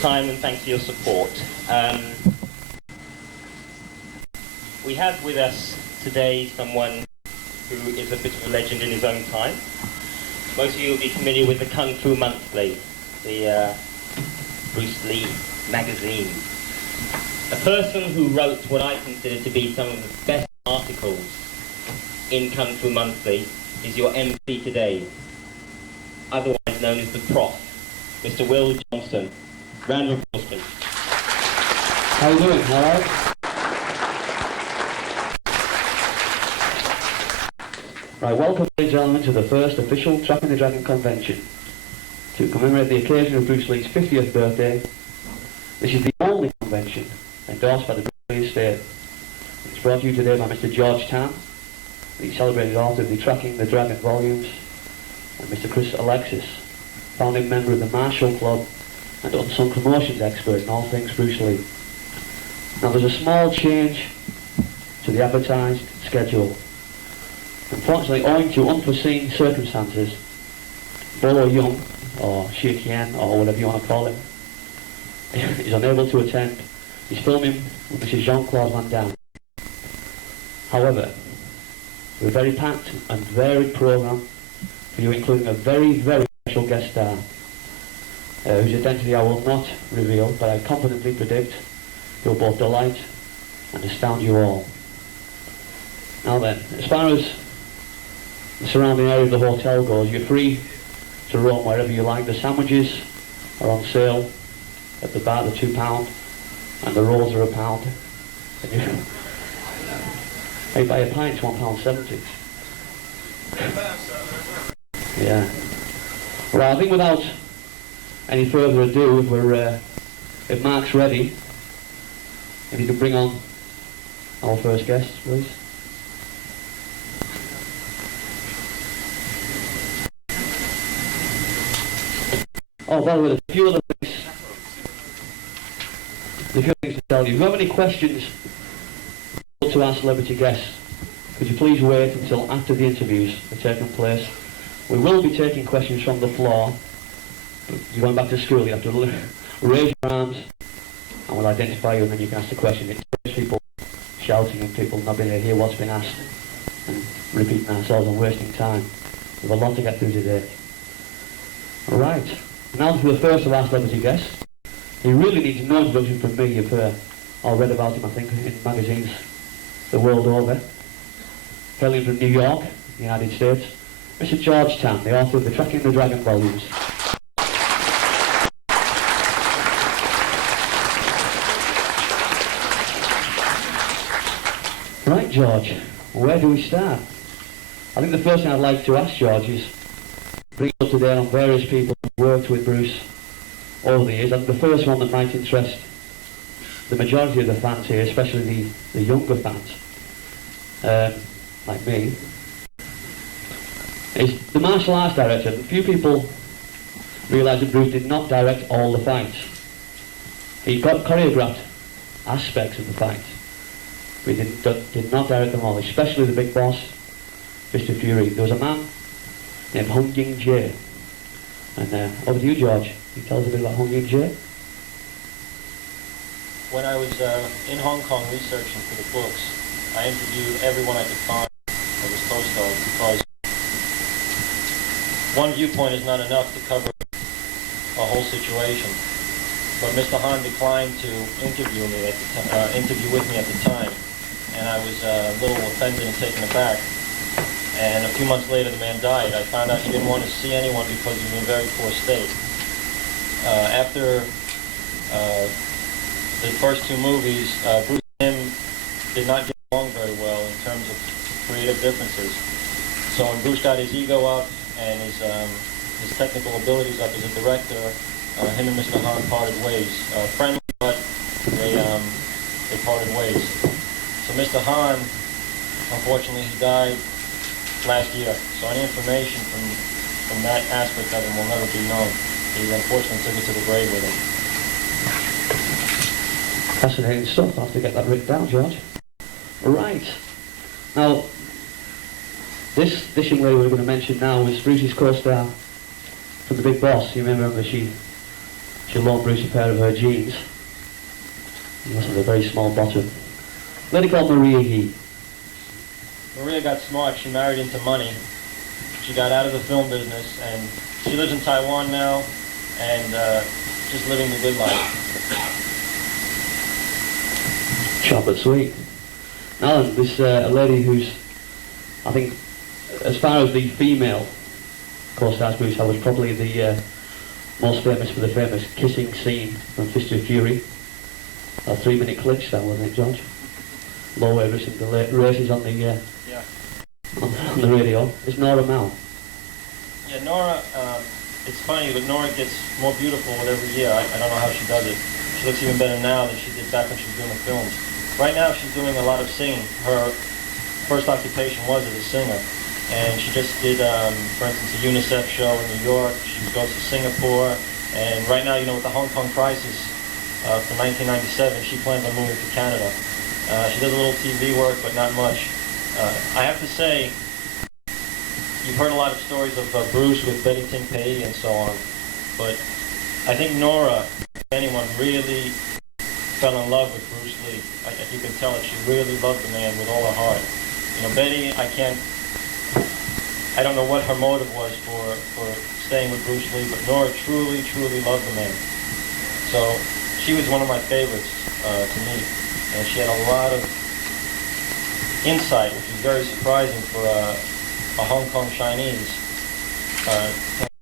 time and thanks for your support. We have with us today someone who is a bit of a legend in his own time. Most of you will be familiar with the Kung Fu Monthly, the Bruce Lee magazine. A person who wrote what I consider to be some of the best articles in Kung Fu Monthly is your MC today, otherwise known as the Prof, Mr. Will Johnson. Round of applause, please. How are you doing? All right? Right, welcome, ladies and gentlemen, to the first official Tracking the Dragon convention. To commemorate the occasion of Bruce Lee's 50th birthday, this is the only convention endorsed by the Bruce Lee estate. It's brought to you today by Mr. George Tan, the celebrated author of the Tracking the Dragon volumes, and Mr. Chris Alexis, founding member of the Marshall Club and unsung promotions expert in all things Bruce Lee. Now there's a small change to the advertised schedule. Unfortunately, owing to unforeseen circumstances, Bolo Young, or Xie Qian, or whatever you want to call him, is unable to attend. He's filming with Mrs. Jean-Claude Van Damme. However, we're very packed and varied programme for you, including a very, very special guest star, whose identity I will not reveal, but I confidently predict he'll both delight and astound you all. Now then, as far as the surrounding area of the hotel goes, you're free to roam wherever you like. The sandwiches are on sale at the bar, they're £2, and the rolls are £1. And you buy a pint, it's £1.70. Yeah. Well, I think without any further ado, if Mark's ready, if you could bring on our first guest, please. Oh, by the way, there's a few other things. There's a few things to tell you. If you have any questions to our celebrity guests, could you please wait until after the interviews are taking place? We will be taking questions from the floor. You're going back to school, you have to raise your arms and we'll identify you and then you can ask the question. It saves people shouting and people not being able to hear what's been asked and repeating ourselves and wasting time. We've a lot to get through today. Alright, now for the first of our celebrity guests. He really needs no introduction from me. You've all read about him, I think, in magazines the world over. Hailing from New York, the United States, Mr. George Tan, the author of the Tracking the Dragon volumes. Right, George, where do we start? I think the first thing I'd like to ask George is bring up to date on various people who worked with Bruce over the years. And the first one that might interest the majority of the fans here, especially the younger fans, like me, is the martial arts director. Few people realise that Bruce did not direct all the fights. He got choreographed aspects of the fights, but he did not direct them all, especially the big boss, Mr. Fury. There was a man named Hung Ying Jae. And over to you, George. Can you tell us a bit about Hung Ying Jae? When I was in Hong Kong researching for the books, I interviewed everyone I could find that was co-stars because one viewpoint is not enough to cover a whole situation. But Mr. Han declined to interview with me at the time, and I was a little offended and taken aback. And a few months later, the man died. I found out he didn't want to see anyone because he was in a very poor state. After the first two movies, Bruce and him did not get along very well in terms of creative differences. So when Bruce got his ego up and his technical abilities up as a director, him and Mr. Han parted ways. Friendly, but they parted ways. So Mr. Han, unfortunately, he died last year. So any information from that aspect of him will never be known. He unfortunately took it to the grave with him. Fascinating stuff. I'll have to get that written down, George. Right. Now, this young lady we're going to mention now was Bruce's co-star from The Big Boss. You remember she She loaned Bruce a pair of her jeans. He must have a very small bottom. A lady called Maria He. Maria got smart. She married into money. She got out of the film business, and she lives in Taiwan now, and just living the good life. Short but sweet. Now then, this a lady who's, I think, as far as the female co-stars Bruce, I was probably the most famous for the famous kissing scene from Fist of Fury. A 3-minute clinch, that wasn't it, George? Low every single races on the on the radio. It's Nora Mal. Yeah, Nora. It's funny, but Nora gets more beautiful with every year. I don't know how she does it. She looks even better now than she did back when she was doing the films. Right now, she's doing a lot of singing. Her first occupation was as a singer, and she just did, for instance, a UNICEF show in New York. She goes to Singapore, and right now, you know, with the Hong Kong crisis from 1997, she plans on moving to Canada. She does a little TV work, but not much. I have to say, you've heard a lot of stories of Bruce with Betty Ting Pei and so on, but I think Nora, if anyone, really fell in love with Bruce Lee. You can tell it. She really loved the man with all her heart. You know, Betty, I don't know what her motive was for staying with Bruce Lee, but Nora truly, truly loved the man. So she was one of my favorites to meet, and she had a lot of insight, which is very surprising for a Hong Kong Chinese,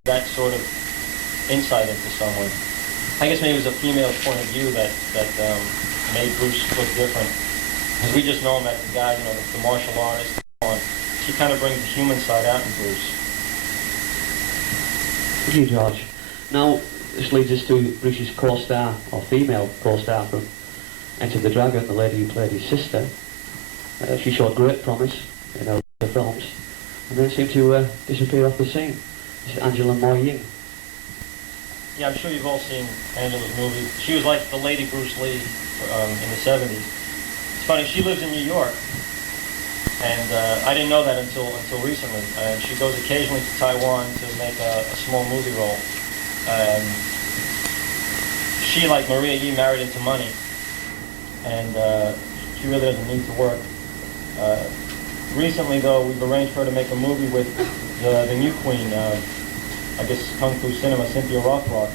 that sort of insight into someone. I guess maybe it was a female's point of view that made Bruce look different. Because we just know him as the guy, you know, the martial artist and so on. She kind of brings the human side out in Bruce. Thank you, George. Now, this leads us to Bruce's co-star, or female co-star from Enter the Dragon, the lady who played his sister. She showed great promise in her later films, and then seemed to disappear off the scene. This is Angela Mo Ying. Yeah, I'm sure you've all seen Angela's movies. She was like the Lady Bruce Lee in the 70s. It's funny, she lives in New York, and I didn't know that until recently. She goes occasionally to Taiwan to make a small movie role. She, like Maria Yi, married into money, and she really doesn't need to work. Recently, though, we've arranged for her to make a movie with the new queen, I guess Kung Fu Cinema, Cynthia Rothrock,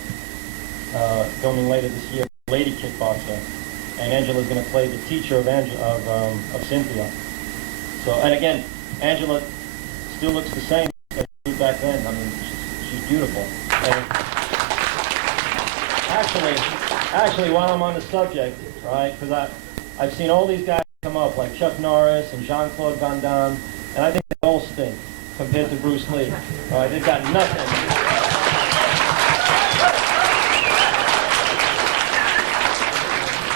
filming later this year, Lady Kickboxer, and Angela's going to play the teacher of Cynthia. So, and again, Angela still looks the same as she did back then. I mean, she's beautiful. And actually, while I'm on the subject, right, because I've seen all these guys come up, like Chuck Norris and Jean-Claude Van Damme, and I think they all stink compared to Bruce Lee. Right, they've got nothing.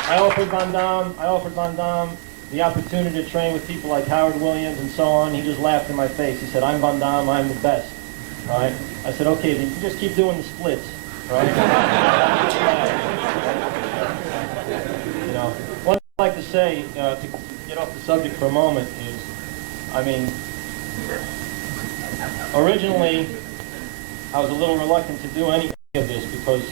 I offered Van Damme the opportunity to train with people like Howard Williams and so on. He just laughed in my face. He said, "I'm Van Damme, I'm the best." Right? I said, "Okay, then you just keep doing the splits." Right? You know, one thing I'd like to say, to get off the subject for a moment, is, I mean, originally, I was a little reluctant to do any of this because,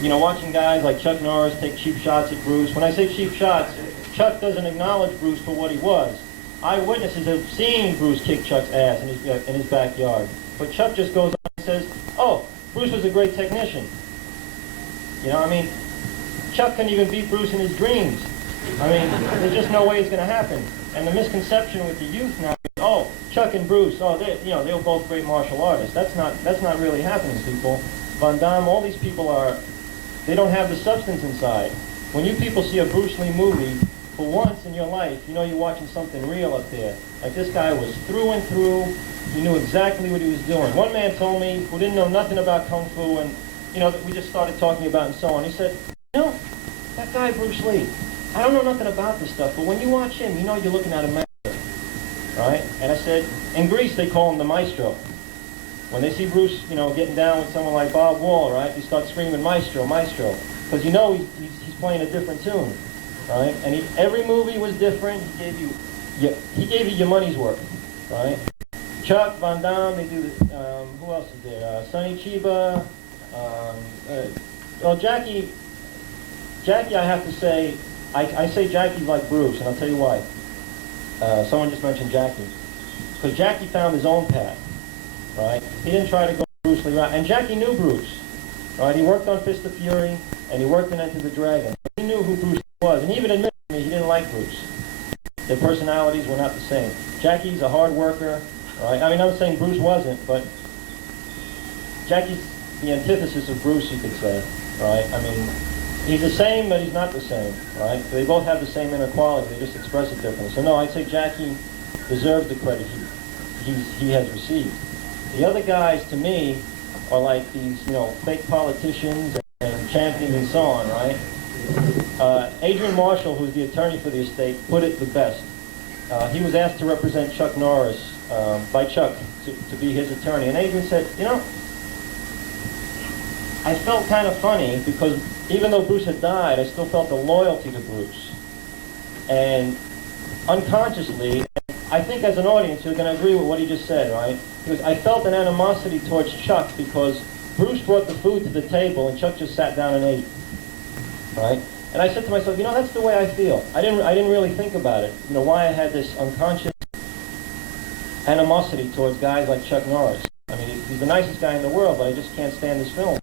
you know, watching guys like Chuck Norris take cheap shots at Bruce. When I say cheap shots, Chuck doesn't acknowledge Bruce for what he was. Eyewitnesses have seen Bruce kick Chuck's ass in his backyard. But Chuck just goes on and says, "Oh, Bruce was a great technician." You know, I mean, Chuck couldn't even beat Bruce in his dreams. I mean, there's just no way it's going to happen. And the misconception with the youth now is, oh, Chuck and Bruce, oh, they were both great martial artists. That's not really happening, people. Van Damme, all these people they don't have the substance inside. When you people see a Bruce Lee movie, for once in your life, you know you're watching something real up there. Like, this guy was through and through. He knew exactly what he was doing. One man told me, who didn't know nothing about Kung Fu, and, you know, that we just started talking about and so on. He said, "You know, that guy Bruce Lee, I don't know nothing about this stuff, but when you watch him, you know you're looking at a master." Right? And I said, in Greece, they call him the maestro. When they see Bruce, you know, getting down with someone like Bob Wall, right, they start screaming, "Maestro, maestro," because you know he's playing a different tune. Right? And every movie was different. He gave you your money's worth. Right? Chuck, Van Damme, they do the, who else is there? Sonny Chiba, Well, Jackie, I have to say, I say Jackie's like Bruce, and I'll tell you why. Someone just mentioned Jackie. Because Jackie found his own path, right? He didn't try to go Bruce Lee route. And Jackie knew Bruce, right? He worked on Fist of Fury, and he worked on Enter the Dragon. He knew who Bruce was, and he even admitted to me he didn't like Bruce. Their personalities were not the same. Jackie's a hard worker, right? I mean, I'm not saying Bruce wasn't, but Jackie's the antithesis of Bruce, you could say, right? I mean, he's the same, but he's not the same, right? So they both have the same inner quality, they just express it differently. So no, I'd say Jackie deserves the credit he has received. The other guys, to me, are like these, fake politicians and champions and so on, right? Adrian Marshall, who's the attorney for the estate, put it the best. He was asked to represent Chuck Norris by Chuck to be his attorney, and Adrian said, I felt kind of funny because even though Bruce had died, I still felt a loyalty to Bruce. And unconsciously, I think as an audience, you're going to agree with what he just said, right? Because I felt an animosity towards Chuck because Bruce brought the food to the table and Chuck just sat down and ate, right? And I said to myself, that's the way I feel. I didn't really think about it. Why I had this unconscious animosity towards guys like Chuck Norris. I mean, he's the nicest guy in the world, but I just can't stand his films.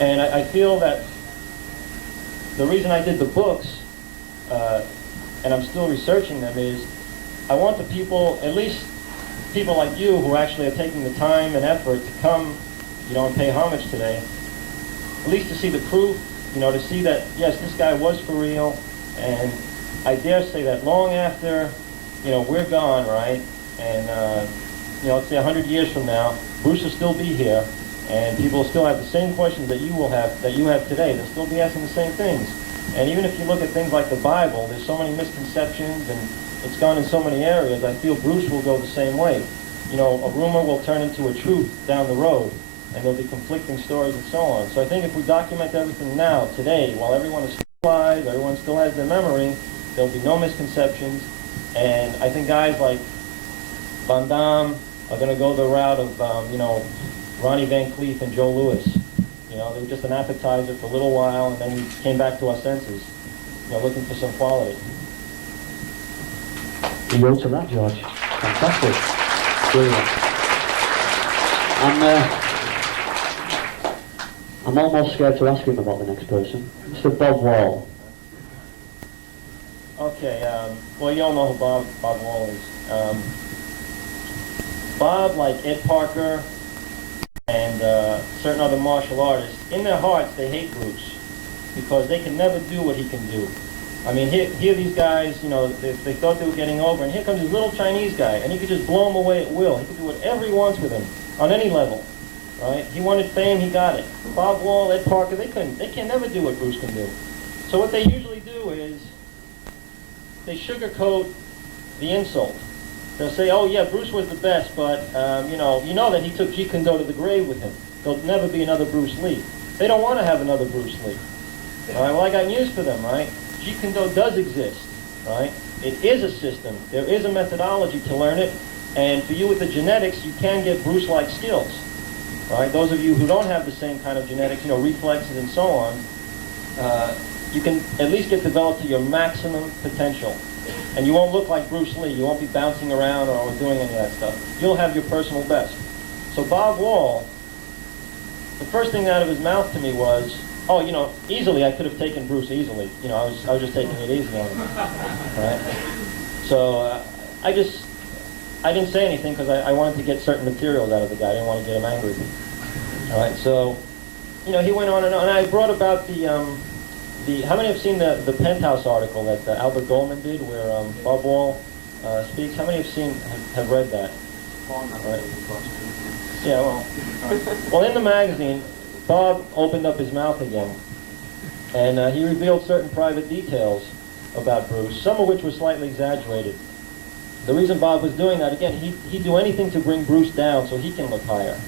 And I feel that the reason I did the books, and I'm still researching them, is I want the people, at least people like you who actually are taking the time and effort to come, and pay homage today, at least to see the proof, to see that, yes, this guy was for real, and I dare say that long after, we're gone, right, and, let's say 100 years from now, Bruce will still be here, and people will still have the same questions that you have today. They'll still be asking the same things. And even if you look at things like the Bible, there's so many misconceptions, and it's gone in so many areas. I feel Bruce will go the same way. A rumor will turn into a truth down the road, and there'll be conflicting stories and so on. So I think if we document everything now, today, while everyone is still alive, everyone still has their memory, there'll be no misconceptions. And I think guys like Van Damme are going to go the route of, Ronnie Van Cleef and Joe Louis. They were just an appetizer for a little while, and then we came back to our senses, looking for some quality. You owe to that, George. Fantastic. Brilliant. I'm almost scared to ask him about the next person. Mr. Bob Wall. Okay, well, you all know who Bob Wall is. Bob, like Ed Parker, and certain other martial artists, in their hearts they hate Bruce because they can never do what he can do. I mean, here these guys, they thought they were getting over, and here comes this little Chinese guy, and he could just blow him away at will. He could do whatever he wants with him, on any level, right? He wanted fame, he got it. Bob Wall, Ed Parker, they can never do what Bruce can do. So what they usually do is they sugarcoat the insult. They'll say, oh yeah, Bruce was the best, but you know that he took Jeet Kune Do to the grave with him. There'll never be another Bruce Lee. They don't want to have another Bruce Lee. All right, well, I got news for them, right? Jeet Kune Do does exist, right? It is a system. There is a methodology to learn it, and for you with the genetics, you can get Bruce-like skills, right? Those of you who don't have the same kind of genetics, reflexes and so on, you can at least get developed to your maximum potential. And you won't look like Bruce Lee. You won't be bouncing around or doing any of that stuff. You'll have your personal best. So Bob Wall, the first thing out of his mouth to me was, oh, easily I could have taken Bruce easily. I was just taking it easy on him, right? So I didn't say anything because I wanted to get certain materials out of the guy. I didn't want to get him angry. All right, so, he went on, and I brought about how many have seen the Penthouse article that Albert Goldman did, where Bob Wall speaks? How many have read that? Right. Yeah, well, in the magazine, Bob opened up his mouth again, and he revealed certain private details about Bruce, some of which were slightly exaggerated. The reason Bob was doing that, again, he'd do anything to bring Bruce down so he can look higher.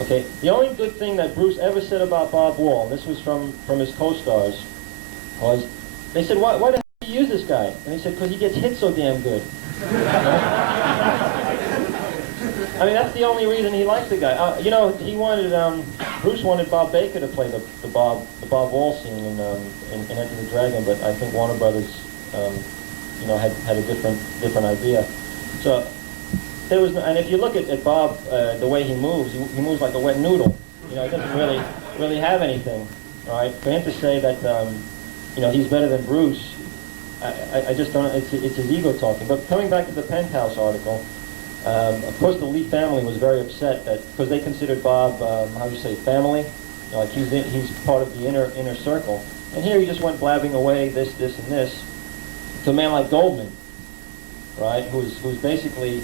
Okay, the only good thing that Bruce ever said about Bob Wall, and this was from his co-stars, was they said, why the hell do you use this guy? And he said, because he gets hit so damn good. I mean, that's the only reason he liked the guy. He wanted Bruce wanted Bob Baker to play the Bob Wall scene in Enter the Dragon, but I think Warner Brothers, had a different idea. So there was, and if you look at Bob, the way he moves like a wet noodle. He doesn't really have anything, right? For him to say that, he's better than Bruce, I just don't. It's his ego talking. But coming back to the Penthouse article. Of course, the Lee family was very upset because they considered Bob, family. Like he's part of the inner circle. And here he just went blabbing away this, and this to a man like Goldman, right? Who's basically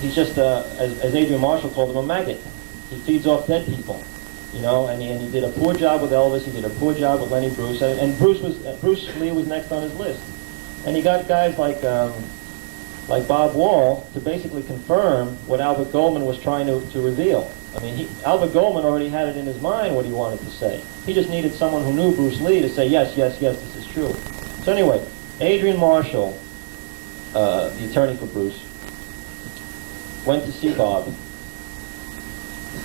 he's just as Adrian Marshall called him, a maggot. He feeds off dead people, And he did a poor job with Elvis. He did a poor job with Lenny Bruce. And Bruce Lee was next on his list. And he got guys like Bob Wall to basically confirm what Albert Goldman was trying to reveal. I mean, Albert Goldman already had it in his mind what he wanted to say. He just needed someone who knew Bruce Lee to say, yes, this is true. So anyway, Adrian Marshall, the attorney for Bruce, went to see Bob.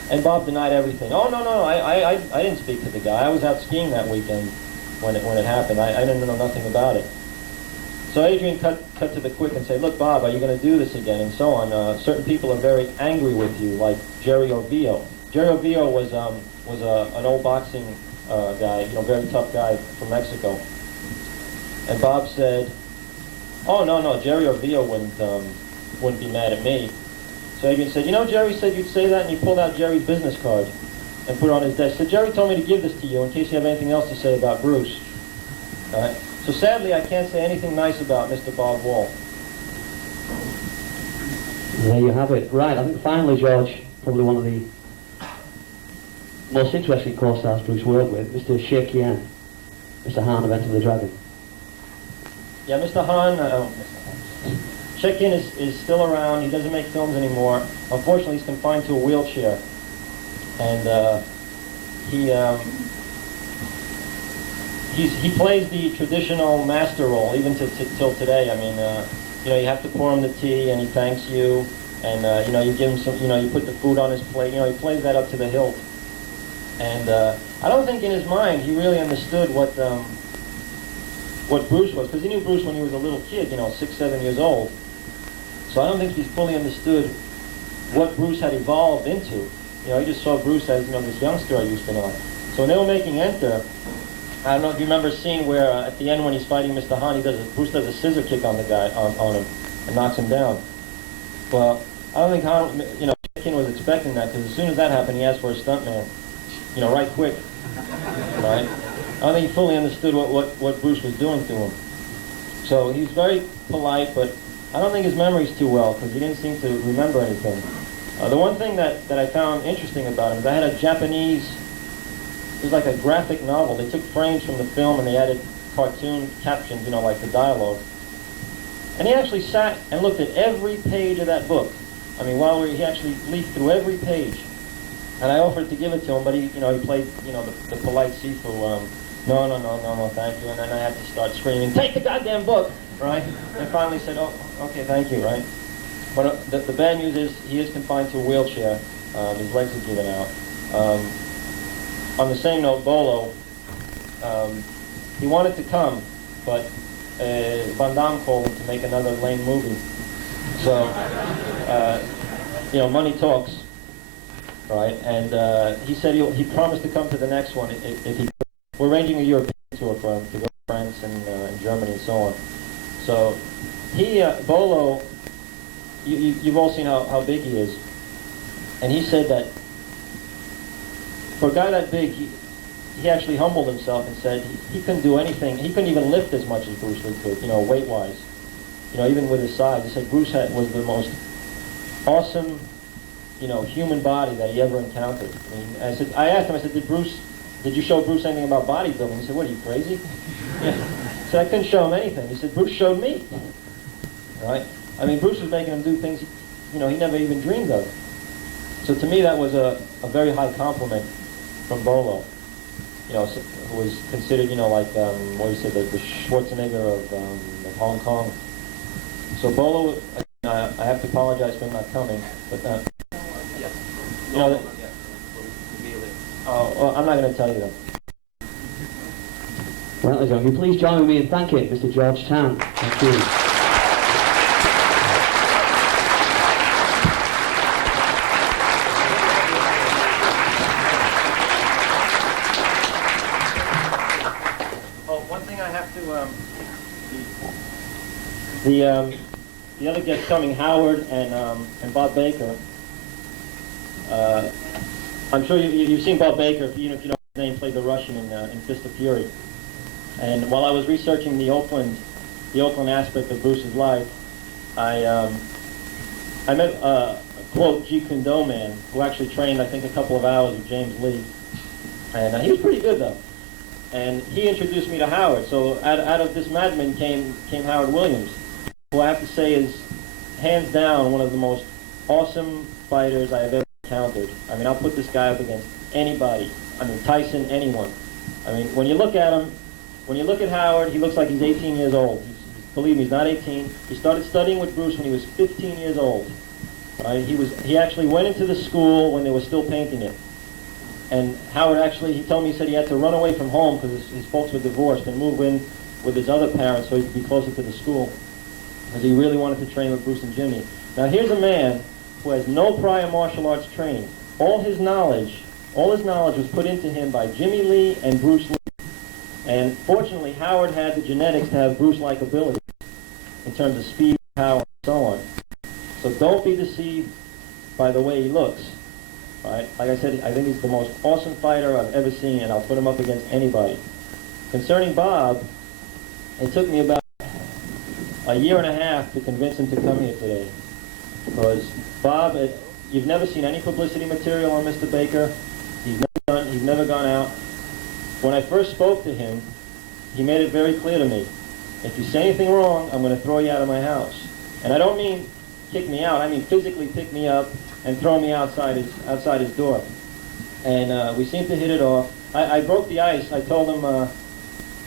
And Bob denied everything. Oh, no, I didn't speak to the guy. I was out skiing that weekend when it happened. I didn't know nothing about it. So Adrian cut to the quick and said, look, Bob, are you going to do this again? And so on. Certain people are very angry with you, like Jerry Ovillo. Jerry Ovillo was an old boxing guy, very tough guy from Mexico. And Bob said, oh, no, Jerry Ovillo wouldn't be mad at me. So Adrian said, Jerry said you'd say that, and he pulled out Jerry's business card and put it on his desk. So Jerry told me to give this to you in case you have anything else to say about Bruce. All right? So sadly, I can't say anything nice about Mr. Bob Wall. There you have it. Right, I think finally, George, probably one of the most interesting co-stars Bruce worked with, Mr. Sheikh Yan, Mr. Han of Enter the Dragon. Yeah, Mr. Han, Sheikh Yan is still around. He doesn't make films anymore. Unfortunately, he's confined to a wheelchair. And he plays the traditional master role, even till today. I mean, you have to pour him the tea, and he thanks you, and you give him some, you put the food on his plate. He plays that up to the hilt. And I don't think in his mind he really understood what Bruce was, because he knew Bruce when he was a little kid, 6, 7 years old. So I don't think he fully understood what Bruce had evolved into. He just saw Bruce as this youngster I used to know. So when they were making Enter, I don't know if you remember a scene where at the end when he's fighting Mr. Han, Bruce does a scissor kick on the guy, on him, and knocks him down. Well, I don't think Han, Chicken was expecting that, because as soon as that happened, he asked for a stuntman, right quick, right? I don't think he fully understood what Bruce was doing to him. So he's very polite, but I don't think his memory's too well, because he didn't seem to remember anything. The one thing that I found interesting about him is I had a Japanese. It was like a graphic novel. They took frames from the film and they added cartoon captions, like the dialogue. And he actually sat and looked at every page of that book. I mean, he actually leafed through every page. And I offered to give it to him, but he played, the polite Sifu. No, thank you. And then I had to start screaming, take the goddamn book, right? And finally said, oh, okay, thank you, right? But the bad news is he is confined to a wheelchair. His legs are given out. On the same note, Bolo, he wanted to come, but Van Damme called him to make another lame movie. So, money talks, right? And he said he promised to come to the next one if he could. We're arranging a European tour for him to go to France and Germany and so on. So, Bolo, you've all seen how big he is. And he said that for a guy that big, he actually humbled himself and said he couldn't do anything. He couldn't even lift as much as Bruce Lee could, weight-wise. Even with his size. He said Bruce was the most awesome, human body that he ever encountered. I mean, I asked him, did you show Bruce anything about bodybuilding? He said, what, are you crazy? Yeah. I said, I couldn't show him anything. He said, Bruce showed me. Right? I mean, Bruce was making him do things, he never even dreamed of. So to me, that was a very high compliment from Bolo, who was considered, the Schwarzenegger of Hong Kong. So Bolo, I have to apologize for him not coming, but Oh, well, I'm not going to tell you that. Well, ladies and gentlemen, please join with me in thanking Mr. George Tan. Thank you. Oh, one thing I have to, the other guests coming, Howard and Bob Baker. I'm sure you've seen Bob Baker, even if you don't know his name, played the Russian in Fist of Fury. And while I was researching the Oakland aspect of Bruce's life, I met a quote Jeet Kune Do man who actually trained, I think, a couple of hours with James Lee, and he was pretty good though. And he introduced me to Howard. So out of this madman came Howard Williams, who I have to say is hands down one of the most awesome fighters I have ever encountered. I mean, I'll put this guy up against anybody. I mean, Tyson, anyone. I mean, when you look at him, when you look at Howard, he looks like he's 18 years old. Believe me, he's not 18. He started studying with Bruce when he was 15 years old. Right? He actually went into the school when they were still painting it. And Howard actually, he told me, he said he had to run away from home because his folks were divorced and move in with his other parents so he could be closer to the school, because he really wanted to train with Bruce and Jimmy. Now here's a man who has no prior martial arts training. All his knowledge was put into him by Jimmy Lee and Bruce Lee. And fortunately, Howard had the genetics to have Bruce-like ability in terms of speed, power, and so on. So don't be deceived by the way he looks. Right? Like I said, I think he's the most awesome fighter I've ever seen, and I'll put him up against anybody. Concerning Bob, it took me about a year and a half to convince him to come here today. Because Bob, you've never seen any publicity material on Mr. Baker. He's never gone out. When I first spoke to him, he made it very clear to me, if you say anything wrong, I'm going to throw you out of my house. And I don't mean kick me out, I mean physically pick me up and throw me outside his door. And we seemed to hit it off. I broke the ice. I told him,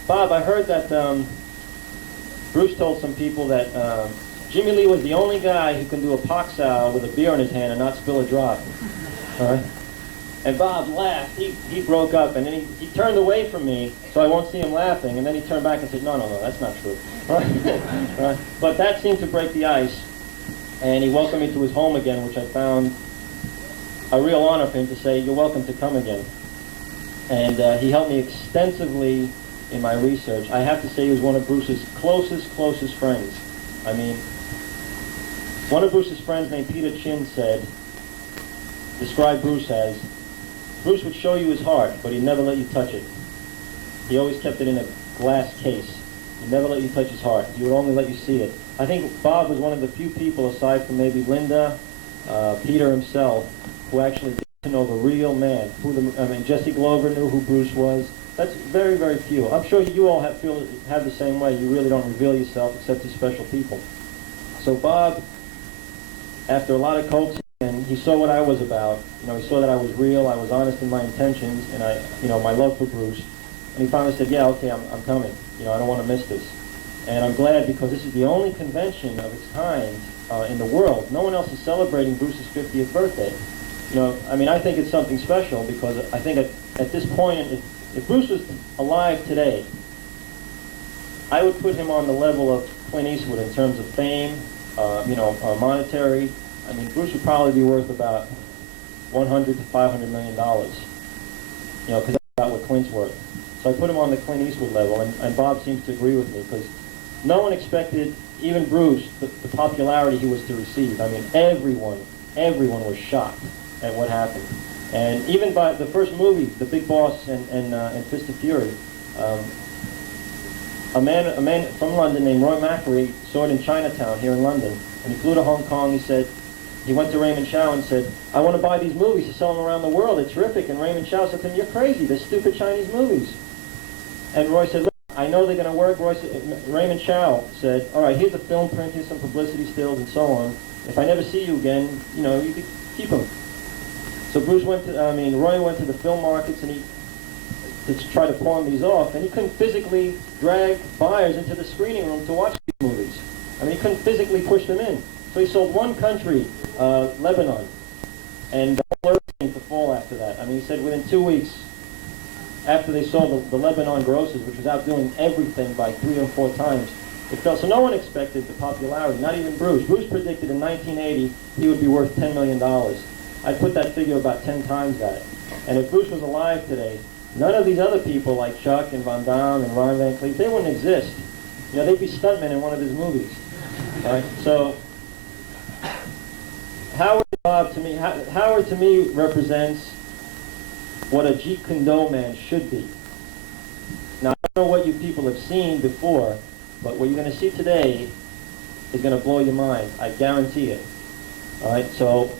Bob, I heard that Bruce told some people that Jimmy Lee was the only guy who can do a pak sao with a beer in his hand and not spill a drop. All right? And Bob laughed. He broke up, and then he turned away from me, so I won't see him laughing. And then he turned back and said, no, that's not true. Right? But that seemed to break the ice, and he welcomed me to his home again, which I found a real honor for him to say, you're welcome to come again. And he helped me extensively in my research. I have to say he was one of Bruce's closest friends. I mean, one of Bruce's friends named Peter Chin described Bruce as, Bruce would show you his heart, but he'd never let you touch it. He always kept it in a glass case. He'd never let you touch his heart. He would only let you see it. I think Bob was one of the few people, aside from maybe Linda, Peter himself, who actually got to know the real man. Jesse Glover knew who Bruce was. That's very, very few. I'm sure you all have the same way. You really don't reveal yourself except to special people. So Bob, after a lot of coaxing, and he saw what I was about. He saw that I was real, I was honest in my intentions, and my love for Bruce. And he finally said, yeah, okay, I'm coming. I don't want to miss this. And I'm glad, because this is the only convention of its kind in the world. No one else is celebrating Bruce's 50th birthday. I think it's something special, because I think at this point, if Bruce was alive today, I would put him on the level of Clint Eastwood in terms of fame, monetary. I mean, Bruce would probably be worth about $100 to $500 million, because that's about what Clint's worth. So I put him on the Clint Eastwood level, and Bob seems to agree with me, because no one expected, even Bruce, the popularity he was to receive. I mean, everyone was shocked at what happened. And even by the first movie, The Big Boss and Fist of Fury, a man from London named Roy McAree saw it in Chinatown here in London, and he flew to Hong Kong. He went to Raymond Chow and said, I want to buy these movies to sell them around the world. They're terrific. And Raymond Chow said to him, you're crazy. They're stupid Chinese movies. And Roy said, look, I know they're going to work. Raymond Chow said, all right, here's the film print, here's some publicity stills and so on. If I never see you again, you could keep them. So Roy went to the film markets and to try to pawn these off, and he couldn't physically drag buyers into the screening room to watch these movies. I mean, he couldn't physically push them in. So he sold one country, Lebanon, and the whole earth seemed to fall after after that. I mean, he said within 2 weeks, after they saw the Lebanon grosses, which was outdoing everything by 3 or 4 times, it fell. So no one expected the popularity, not even Bruce. Bruce predicted in 1980 he would be worth $10 million. I put that figure about 10 times that. And if Bruce was alive today, none of these other people like Chuck and Van Damme and Ron Van Cleef, they wouldn't exist. You know, they'd be stuntmen in one of his movies. Right? So Howard to me represents what a Jeet Kune Do man should be. Now, I don't know what you people have seen before, but what you're going to see today is going to blow your mind. I guarantee it. All right, so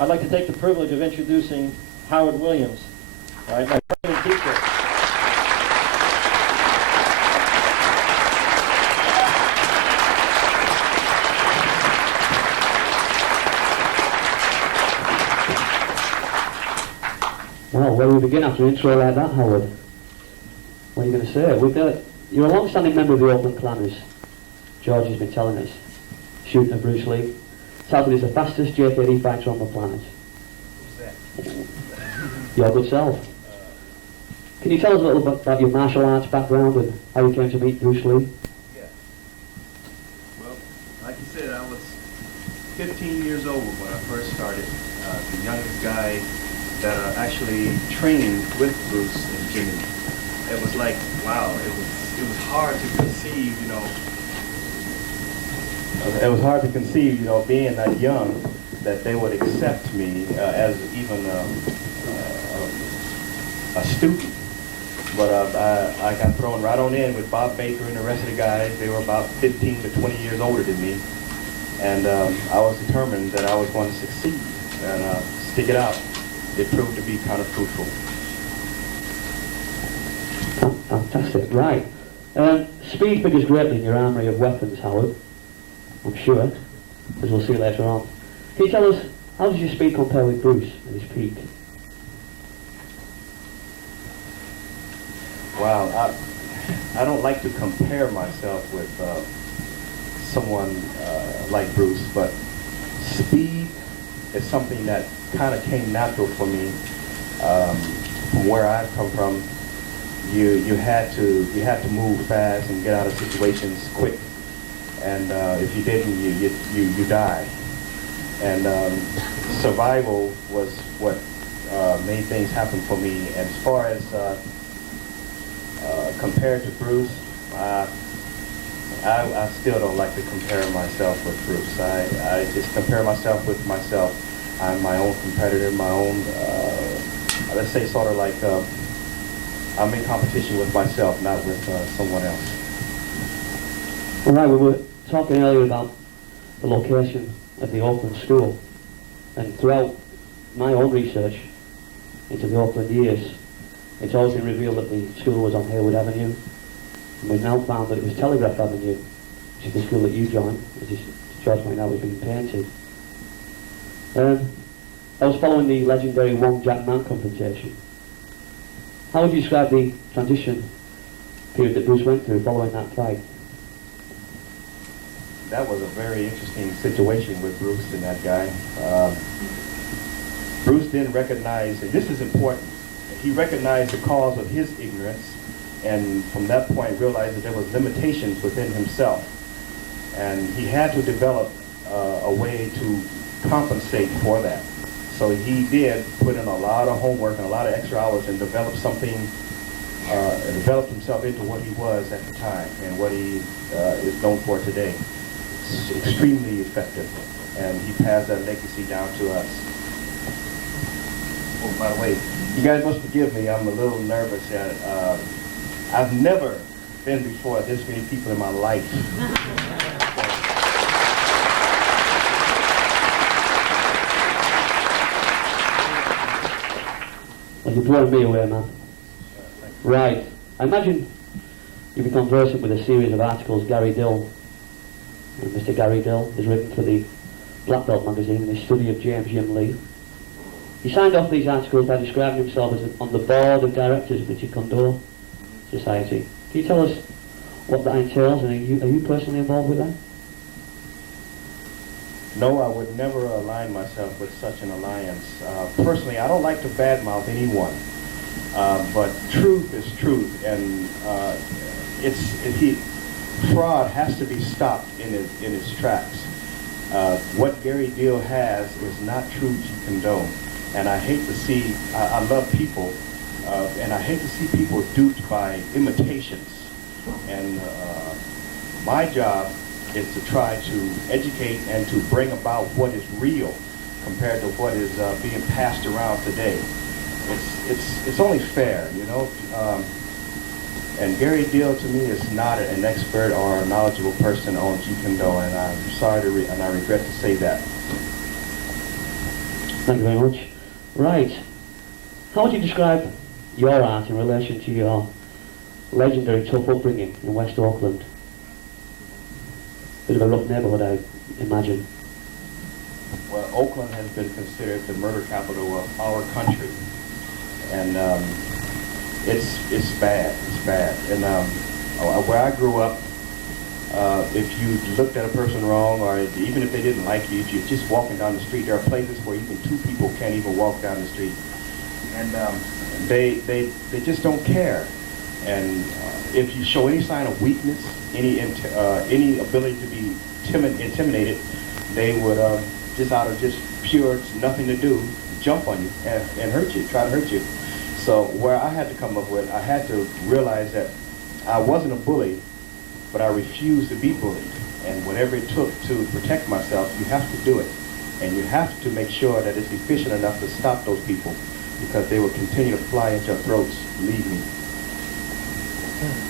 I'd like to take the privilege of introducing Howard Williams, all right, my friend and teacher. Well, where do we begin after an intro like that, Howard? What are you going to say? You're a long-standing member of the Oakland Clanners. George has been telling us. Shooting at Bruce Lee. Touted as the fastest JKD fighter on the planet. Who's that? Your good self. Can you tell us a little bit about your martial arts background and how you came to meet Bruce Lee? Yeah. Well, like you said, I was 15 years old when I first started. The youngest guy that actually trained with Bruce and Jimmy. It was like, wow, it was hard to conceive, you know. It was hard to conceive, you know, being that young, that they would accept me as even a student. But I got thrown right on in with Bob Baker and the rest of the guys. They were about 15 to 20 years older than me. And I was determined that I was going to succeed and stick it out. It proved to be kind of fruitful. Fantastic, right. Speed figures greatly in your armoury of weapons, Howard. I'm sure, as we'll see later on. Can you tell us, how does your speed compare with Bruce at his peak? Wow, I don't like to compare myself with someone like Bruce, but speed is something that kind of came natural for me from where I've come from. You had to move fast and get out of situations quick, and if you didn't, you die. And survival was what made things happen for me. And as far as compared to Bruce, I still don't like to compare myself with Bruce. I just compare myself with myself. I'm my own competitor, my own, let's say sort of like, I'm in competition with myself, not with someone else. All right, we were talking earlier about the location of the Oakland School, and throughout my own research into the Oakland years, it's always been revealed that the school was on Hayward Avenue, and we've now found that it was Telegraph Avenue, which is the school that you joined, as George pointed out was being painted. I was following the legendary Wong Jack Man confrontation. How would you describe the transition period that Bruce went through following that fight? That was a very interesting situation with Bruce and that guy. Bruce didn't recognize, and this is important, he recognized the cause of his ignorance, and from that point realized that there was limitations within himself. And he had to develop a way to compensate for that. So he did put in a lot of homework and a lot of extra hours and developed something, developed himself into what he was at the time and what he is known for today. It's extremely effective, and he passed that legacy down to us. Oh, by the way, you guys must forgive me, I'm a little nervous. I've never been before this many people in my life. Well, you're blowing me away, man. Right. I imagine you've been conversant with a series of articles Gary Dill, Mr. Gary Dill, has written for the Black Belt magazine in his study of James Yim Lee. He signed off these articles by describing himself as on the board of directors of the Jeet Kune Do Society. Can you tell us what that entails, and are you personally involved with that? No, I would never align myself with such an alliance. Personally, I don't like to badmouth anyone, but truth is truth, and fraud has to be stopped in its tracks. What Gary Deal has is not truth you condone, and I hate to see. I love people, and I hate to see people duped by imitations. And my job is to try to educate and to bring about what is real compared to what is being passed around today. It's only fair, you know. And Gary Deal to me is not an expert or a knowledgeable person on Jeet Kune Do, and I'm sorry and I regret to say that. Thank you very much. Right. How would you describe your art in relation to your legendary tough upbringing in West Auckland? Bit of a rough neighbourhood, I imagine. Well, Oakland has been considered the murder capital of our country, and it's bad. It's bad. And where I grew up, if you looked at a person wrong, or even if they didn't like you, if you're just walking down the street, there are places where even two people can't even walk down the street, and they just don't care. And if you show any sign of weakness, any ability to be intimidated, they would just out of just pure nothing to do, jump on you and hurt you, try to hurt you. So where I had to come up with, I had to realize that I wasn't a bully, but I refused to be bullied. And whatever it took to protect myself, you have to do it. And you have to make sure that it's efficient enough to stop those people, because they will continue to fly at your throats, believe me.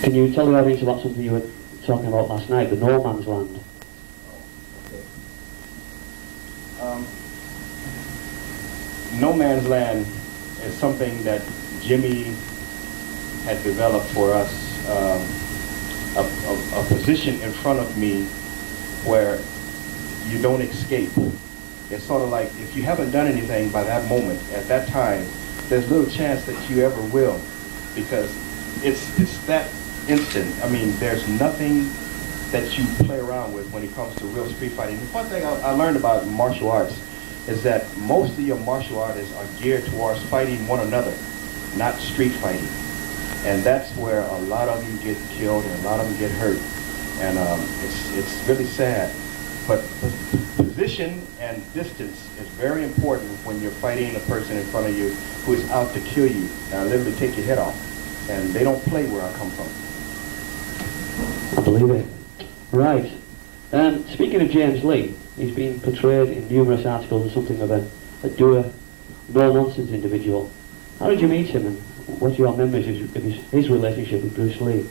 Can you tell the audience about something you were talking about last night, the no man's land? No man's land is something that Jimmy had developed for us, a position in front of me where you don't escape. It's sort of like if you haven't done anything by that moment, at that time, there's little chance that you ever will, because it's that instant. I mean, there's nothing that you play around with when it comes to real street fighting. The one thing I learned about martial arts is that most of your martial artists are geared towards fighting one another, not street fighting. And that's where a lot of them get killed and a lot of them get hurt. And it's really sad. But position and distance is very important when you're fighting a person in front of you who is out to kill you and literally take your head off. And they don't play where I come from. I believe it. Right. Speaking of James Lee, he's been portrayed in numerous articles as something of a doer, no-nonsense individual. How did you meet him, and what's your memories of his relationship with Bruce Lee?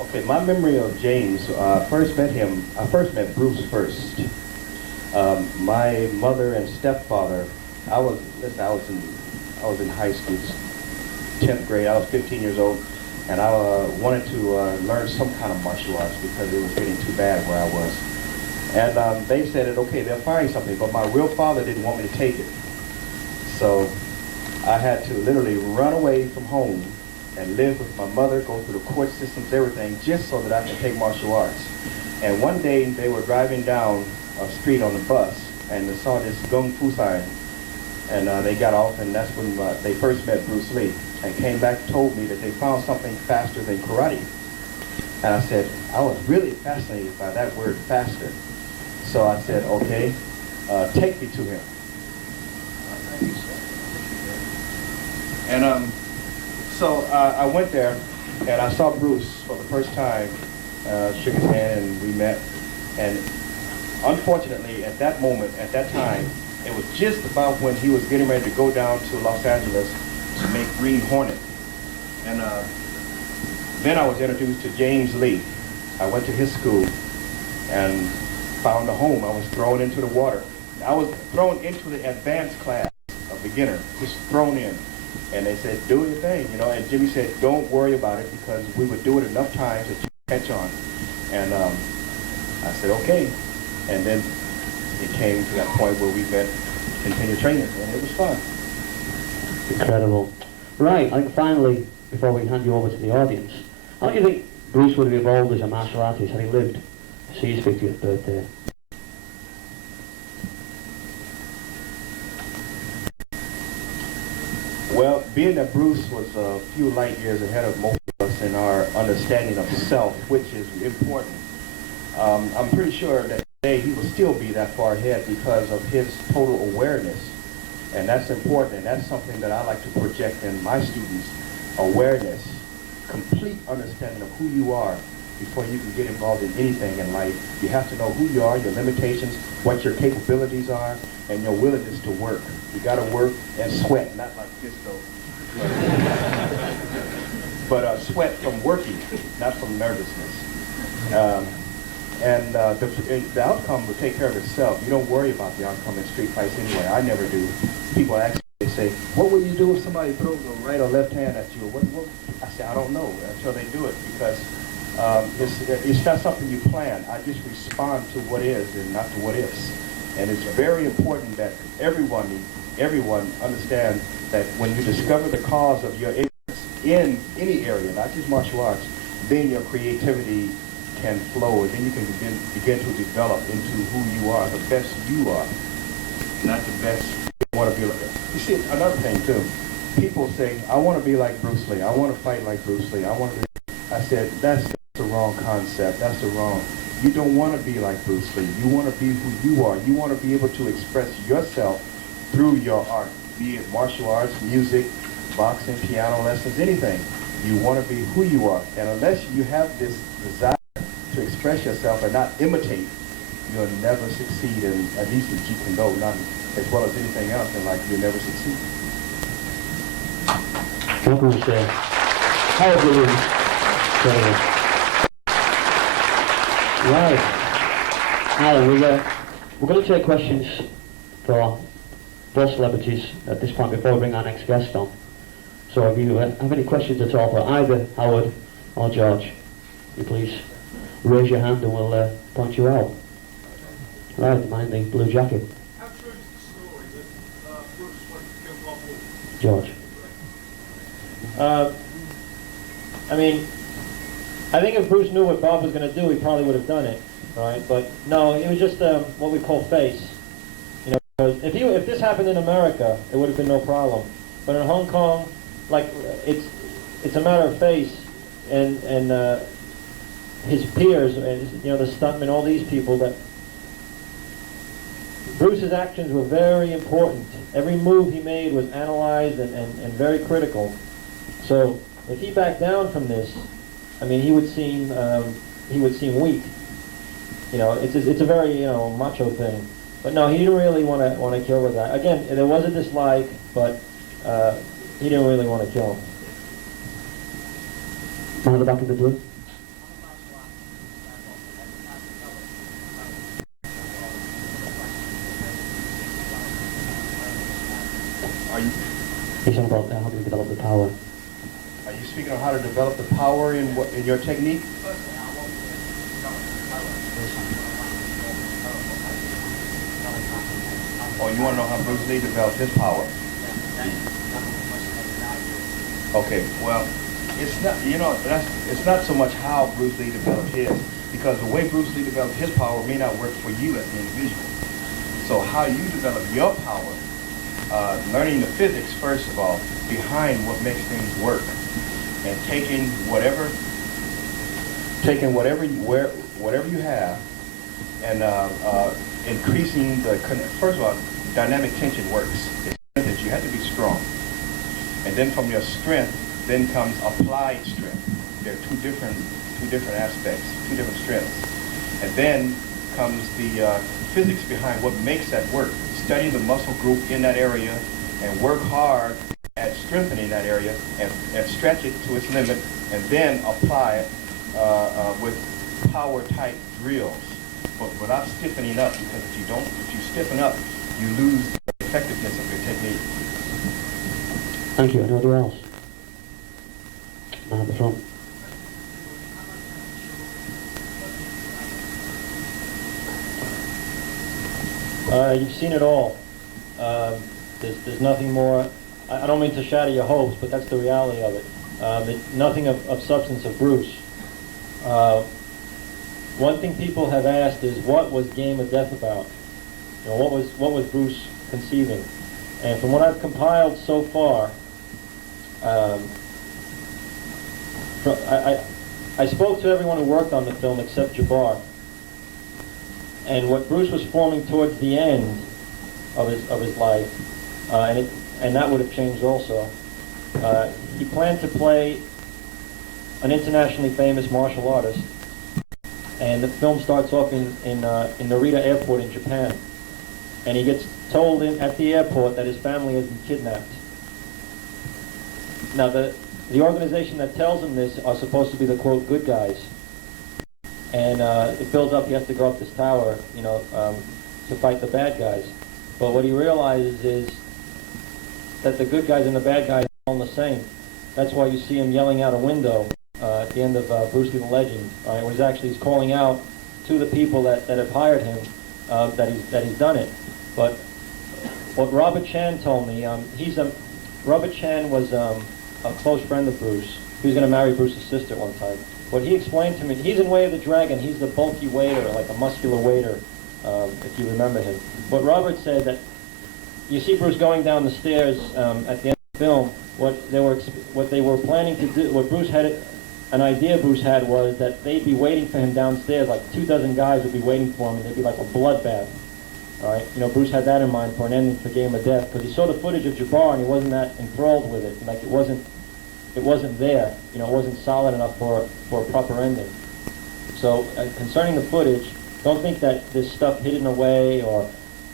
Okay, my memory of James, I first met Bruce first. My mother and stepfather, I was in high school, 10th grade. I was 15 years old, and I wanted to learn some kind of martial arts because it was getting too bad where I was. And they said that, okay, they'll find something, but my real father didn't want me to take it. So I had to literally run away from home and live with my mother, go through the court systems, everything, just so that I could take martial arts. And one day they were driving down a street on the bus, and they saw this Gung Fu sign, and they got off, and that's when they first met Bruce Lee, and came back and told me that they found something faster than karate. And I said, I was really fascinated by that word, faster. So I said, okay, take me to him. And so I went there, and I saw Bruce for the first time, shook his hand, and we met. And unfortunately, at that moment, at that time, it was just about when he was getting ready to go down to Los Angeles to make Green Hornet. And then I was introduced to James Lee. I went to his school and found a home. I was thrown into the water. I was thrown into the advanced class, a beginner, just thrown in. And they said, do your thing, you know. And Jimmy said, don't worry about it, because we would do it enough times that you catch on. And I said, okay. And then it came to that point where we met, continued training, and it was fun. Incredible. Right, I think finally, before we hand you over to the audience, how do you think Bruce would have evolved as a martial artist had he lived to see his 50th birthday? being that Bruce was a few light years ahead of most of us in our understanding of self, which is important, I'm pretty sure that today he will still be that far ahead because of his total awareness. And that's important, and that's something that I like to project in my students. Awareness, complete understanding of who you are before you can get involved in anything in life. You have to know who you are, your limitations, what your capabilities are, and your willingness to work. You got to work and sweat, not like this though. But sweat from working, not from nervousness. The outcome will take care of itself. You don't worry about the outcome in street fights anyway. I never do. People ask me, they say, what will you do if somebody throws a right or left hand at you? What? I say, I don't know until they do it, because it's not something you plan. I just respond to what is and not to what ifs. And it's very important that everyone understand that when you discover the cause of your ignorance in any area, not just martial arts, then your creativity can flow, and then you can begin to develop into who you are, the best you are, not the best you want to be like. You see, another thing too, people say, I want to be like Bruce Lee, I want to fight like Bruce Lee, I said, that's the wrong concept, that's the wrong. You don't want to be like Bruce Lee, you want to be who you are, you want to be able to express yourself through your art, be it martial arts, music, boxing, piano lessons, anything. You want to be who you are, and unless you have this desire to express yourself and not imitate, you'll never succeed in, at least in Jeet Kune Do, not as well as anything else in life, you'll never succeed. Welcome to say, how are you? Right. Now, we're going to take questions for both celebrities at this point before we bring our next guest on. So if you have any questions at all for either Howard or George, you please raise your hand and we'll point you out. Right, mind the blue jacket. How true is the story that Bruce went to kill Bob Wolf? George. I mean, I think if Bruce knew what Bob was going to do, he probably would have done it, right? But no, it was just what we call face. You know, because if this happened in America, it would have been no problem. But in Hong Kong, like it's a matter of face, and his peers, and you know, the stuntmen, all these people, that Bruce's actions were very important. Every move he made was analyzed and very critical. So if he backed down from this, I mean, he would seem weak. You know, it's a very, you know, macho thing. But no, he didn't really want to kill the guy. Again, there was a dislike, but he didn't really want to kill him. Man at the back of the blue. Are you? He's talking about how do we develop the power. Are you speaking of how to develop the power in your technique? Oh, you want to know how Bruce Lee developed his power? Okay, well, it's not, you know, it's not so much how Bruce Lee developed his, because the way Bruce Lee developed his power may not work for you as an individual. So how you develop your power, learning the physics, first of all, behind what makes things work, and taking whatever you have, and increasing the, first of all, dynamic tension works. It's that you have to be strong. And then from your strength, then comes applied strength. There are two different aspects, two different strengths. And then comes the physics behind what makes that work. Study the muscle group in that area and work hard at strengthening that area and stretch it to its limit, and then apply it with power type drills, but without stiffening up, because if you stiffen up, you lose the effectiveness of your technique. Thank you. Anybody else? Man at the front. You've seen it all. There's nothing more. I don't mean to shatter your hopes, but that's the reality of it. Nothing of substance of Bruce. One thing people have asked is, what was Game of Death about? You know, what was Bruce conceiving? And from what I've compiled so far, I spoke to everyone who worked on the film except Jabbar, and what Bruce was forming towards the end of his life, and that would have changed also. He planned to play an internationally famous martial artist, and the film starts off in Narita Airport in Japan, and he gets told at the airport that his family has been kidnapped. Now the organization that tells him this are supposed to be the quote good guys, and it builds up. He has to go up this tower, to fight the bad guys. But what he realizes is that the good guys and the bad guys are all the same. That's why you see him yelling out a window at the end of Bruce Lee the Legend, right, when he's calling out to the people that have hired him that he's done it. But what Robert Chan told me, Robert Chan was a close friend of Bruce. He was going to marry Bruce's sister one time. What he explained to me, he's in Way of the Dragon. He's the bulky waiter, like a muscular waiter, if you remember him. What Robert said, that you see Bruce going down the stairs at the end of the film. What they were planning to do, what Bruce had, an idea Bruce had was that they'd be waiting for him downstairs, like 24 guys would be waiting for him, and they'd be like a bloodbath. All right, Bruce had that in mind for an ending for Game of Death, because he saw the footage of Jabbar and he wasn't that enthralled with it. Like it wasn't there. It wasn't solid enough for a proper ending. So concerning the footage, don't think that there's stuff hidden away or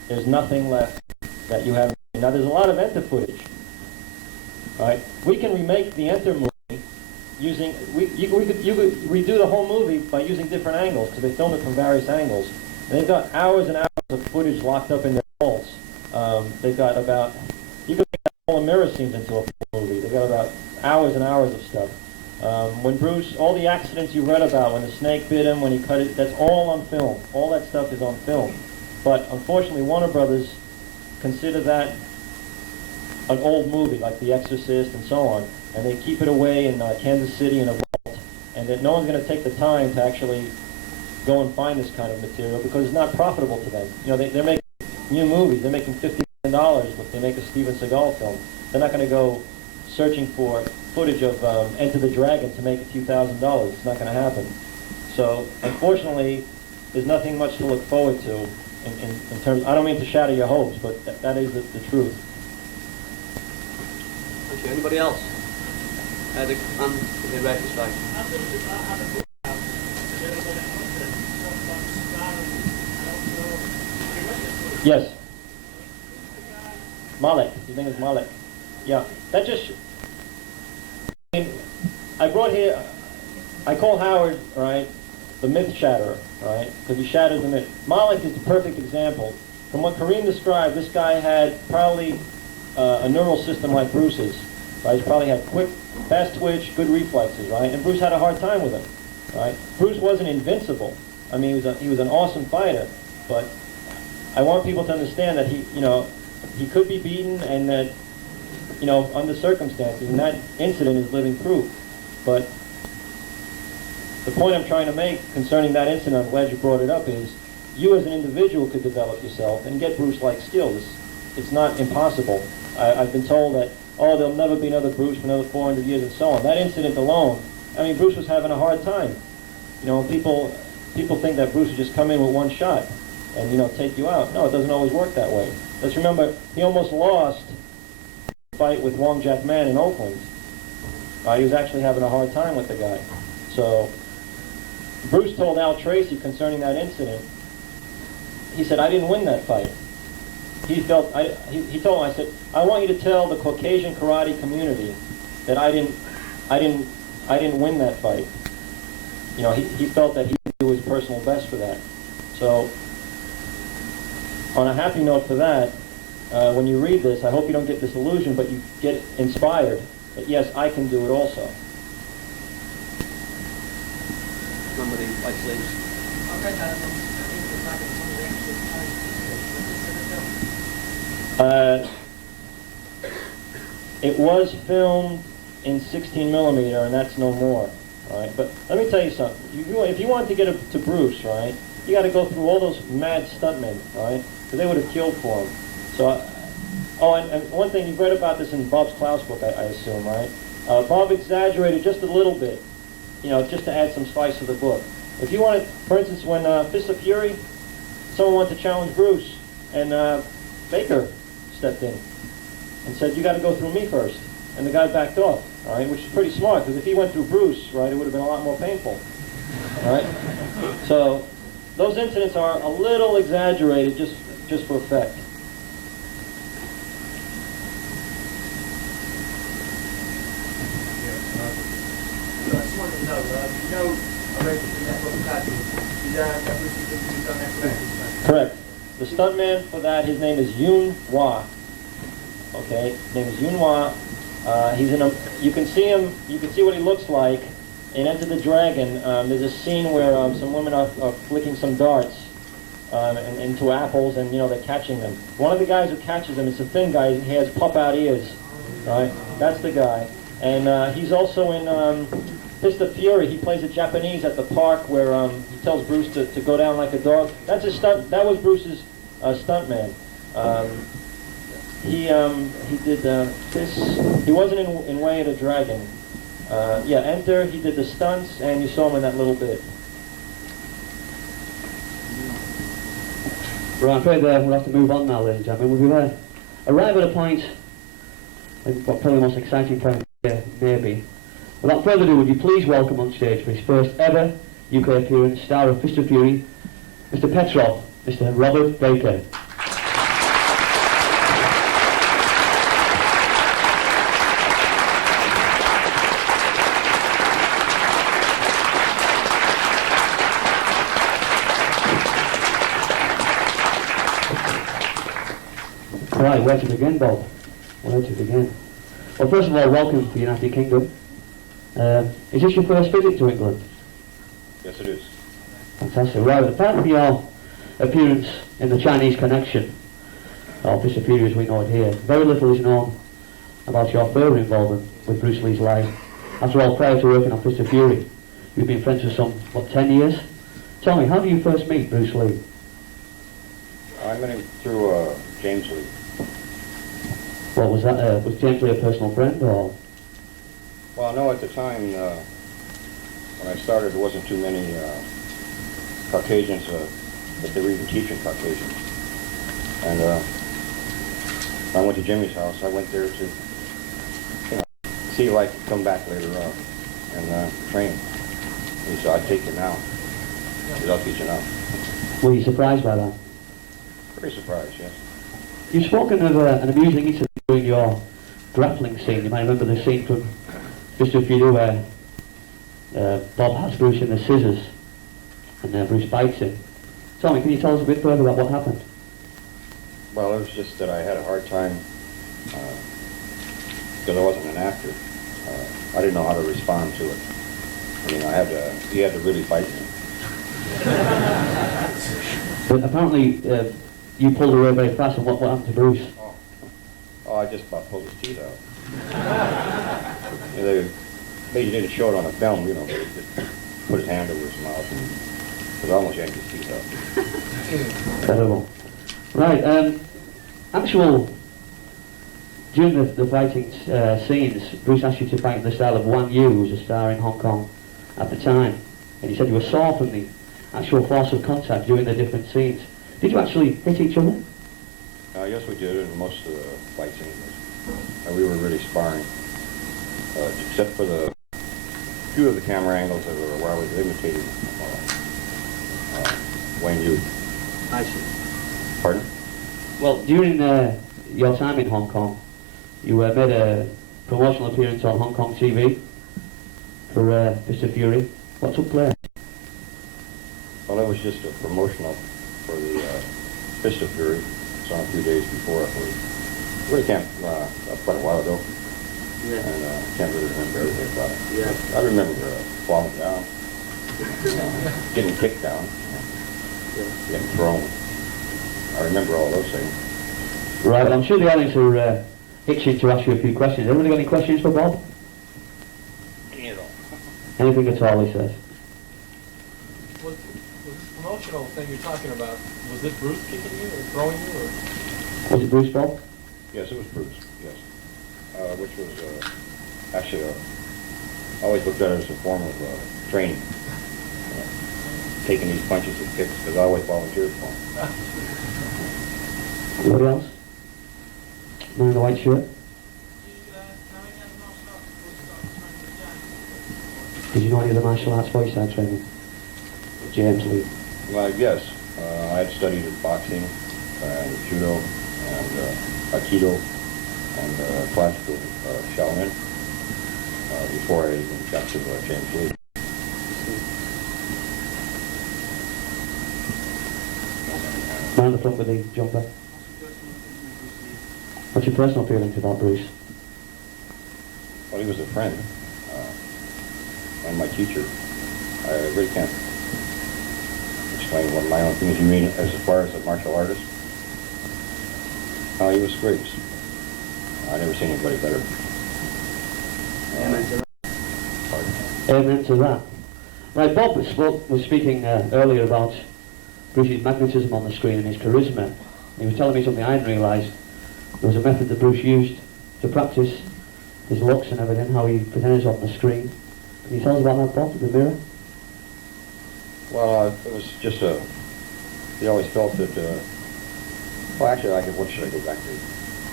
there's nothing left that you haven't. Now there's a lot of Enter footage. All right, we can remake the Enter movie using you could redo the whole movie by using different angles, because they filmed it from various angles. And they've got hours and hours of footage locked up in their vaults. They've got about, you could make all the mirror scenes into a full movie. They've got about hours and hours of stuff. When Bruce, all the accidents you read about, when the snake bit him, when he cut it, that's all on film. All that stuff is on film. But unfortunately, Warner Brothers consider that an old movie, like The Exorcist and so on, and they keep it away in Kansas City in a vault, and that no one's going to take the time to actually go and find this kind of material because it's not profitable to them. They're making new movies. They're making $50 million if they make a Steven Seagal film. They're not going to go searching for footage of Enter the Dragon to make a few $1,000s. It's not going to happen. So, unfortunately, there's nothing much to look forward to in terms. I don't mean to shatter your hopes, but that is the truth. Thank you. Anybody else? The red is like. Yes. Malik. His name is Malik. Yeah. That just. I brought here. I call Howard, right, the myth shatterer, right, because he shatters the myth. Malik is the perfect example. From what Kareem described, this guy had probably a neural system like Bruce's. Right? He probably had quick, fast twitch, good reflexes, right? And Bruce had a hard time with him, right? Bruce wasn't invincible. I mean, he was an awesome fighter, but I want people to understand that he could be beaten, and that, under circumstances, and that incident is living proof. But the point I'm trying to make concerning that incident, I'm glad you brought it up, is you as an individual could develop yourself and get Bruce-like skills. It's not impossible. I've been told that, there'll never be another Bruce for another 400 years and so on. That incident alone, I mean, Bruce was having a hard time. People think that Bruce would just come in with one shot and, take you out. No, it doesn't always work that way. Let's remember, he almost lost the fight with Wong Jack Man in Oakland. He was actually having a hard time with the guy. So, Bruce told Al Tracy concerning that incident, he said, I didn't win that fight. He told him, I said, I want you to tell the Caucasian karate community that I didn't win that fight. He felt that he didn't do his personal best for that. So, on a happy note for that, when you read this, I hope you don't get disillusioned, but you get inspired that yes, I can do it also. Remember the white sleeves. I read that. I think it's like some of the extra It was filmed in 16 millimeter, and that's no more. All right, but let me tell you something. If you want to get to Bruce, right, you got to go through all those mad stuntmen, right, because they would have killed for him. So Oh, and one thing, you've read about this in Bob's Klaus book, I assume, right? Bob exaggerated just a little bit, just to add some spice to the book. If you wanted, for instance, when Fist of Fury, someone wanted to challenge Bruce, and Baker stepped in and said, you got to go through me first. And the guy backed off, all right, which is pretty smart, because if he went through Bruce, right, it would have been a lot more painful, all right? So those incidents are a little exaggerated just for effect. I just wanted to know, I read in that book, that was you done that correctly? Correct. The stuntman for that, his name is Yoon Hwa. Okay, his name is Yoon Hwa. He's in a. You can see him. You can see what he looks like in Enter the Dragon. There's a scene where some women are flicking some darts into apples, and they're catching them. One of the guys who catches them is a thin guy. He has pop-out ears. Right, that's the guy. And he's also in Fist of Fury. He plays a Japanese at the park where he tells Bruce to go down like a dog. That's his stunt. That was Bruce's stuntman. He did this. He wasn't in Way of the Dragon. Enter. He did the stunts, and you saw him in that little bit. Right, I'm afraid we'll have to move on now, ladies and gentlemen. We'll arrive at a point, and probably the most exciting point here, maybe. Without further ado, would you please welcome on stage for his first ever UK appearance, star of Fist of Fury, Mr. Petrov, Mr. Robert Baker. Right, where to begin, Bob? Where to begin? Well, first of all, welcome to the United Kingdom. Is this your first visit to England? Yes, it is. Fantastic. Right, apart from your appearance in the Chinese Connection, or Fist of Fury as we know it here, very little is known about your further involvement with Bruce Lee's life. After all, prior to working on Fist of Fury, you've been friends for 10 years? Tell me, how did you first meet Bruce Lee? I met him through James Lee. What was that? Was James Lee a personal friend, or? Well, no, at the time, when I started, there wasn't too many Caucasians that they were even teaching Caucasians. And I went to Jimmy's house. I went there to, see if I could come back later on and train. He said, I'd take you now. He said, I'll teach you now. Were you surprised by that? Very surprised, yes. You've spoken of an amusing incident during your grappling scene. You might remember the scene from Fist of Fury where Bob has Bruce in the scissors and Bruce bites him. Tommy, can you tell us a bit further about what happened? Well, it was just that I had a hard time because I wasn't an actor. I didn't know how to respond to it. I mean, he had to really fight me. But apparently you pulled away very fast, and what happened to Bruce? Oh, I just about pulled his teeth out. They didn't show it on the film, but he just put his hand over his mouth and it almost yanked his teeth out. Incredible. Right, during the fighting scenes, Bruce asked you to fight in the style of Wang Yu, who was a star in Hong Kong at the time. And he said you were sore from the actual force of contact during the different scenes. Did you actually hit each other? Yes, we did in most of the fight scenes. We were really sparring, except for the few of the camera angles that were where I was imitating Wang Yu. I see. Pardon? Well, during your time in Hong Kong, you made a promotional appearance on Hong Kong TV for Fist of Fury. What took place? Well, it was just a promotional for the Fist of Fury. It was on a few days before, I believe. Really can't, quite a while ago. Yeah. And can't really remember everything about it. Yeah. I remember falling down, getting kicked down, getting thrown. I remember all those things. Right, well, I'm sure the audience are itching to ask you a few questions. Everybody got any questions for Bob? Any at all. Anything at all, he says. Was this promotional thing you're talking about, was it Bruce kicking you or throwing you? Or? Was it Bruce, Bob? Yes, it was Bruce, yes. Which was actually, I always looked at it as a form of training. Taking these punches and kicks, because I always volunteered for them. Anybody else? Man in the white shirt? Did you know any of the martial arts before you started training? James Lee. Well, yes. I had studied boxing, and judo, and aikido, and classical Shaolin before I even got to James Lee. Man in the front with the jumper. What's your personal feelings about Bruce? Well, he was a friend and my teacher. I really can't explain what my own things. You mean as far as a martial artist? He was great. I never seen anybody better. Amen to that. Right, Bob was speaking earlier about Bruce's magnetism on the screen and his charisma. He was telling me something I hadn't realised. There was a method that Bruce used to practice his looks and everything, how he pretended on the screen. Can you tell us about that, Bob, the mirror? Well, it was just he always felt that, well, actually, what should I go back to?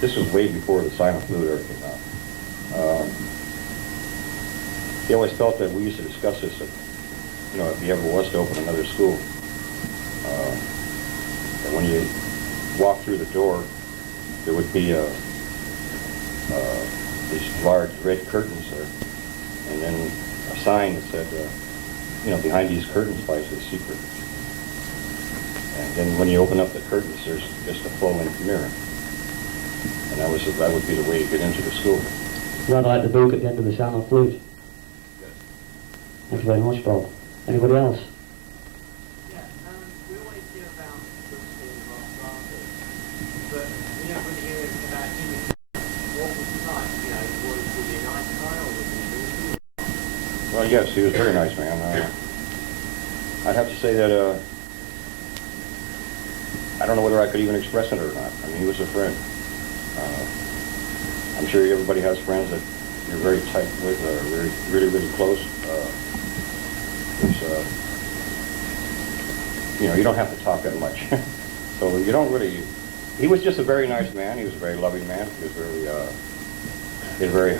This was way before the silent flute era came out. He always felt that we used to discuss this, if he ever was to open another school, that when you walk through the door, there would be these large red curtains there, and then a sign that said, behind these curtains lies the secret. And then when you open up the curtains, there's just a flowing mirror. And that would be the way to get into the school. Rather like the book at the end of the silent flute. Thank you very much, Bob. Anybody else? Yeah, we always hear about Bruce being a martial artist, but we don't really hear anything about him. What was he like? Was he a nice guy or was he naughty? Well, yes, he was a very nice man. I'd have to say that I don't know whether I could even express it or not. I mean, he was a friend. I'm sure everybody has friends that you're very tight with, really, really close. You don't have to talk that much. So you don't really... He was just a very nice man. He was a very loving man. He was very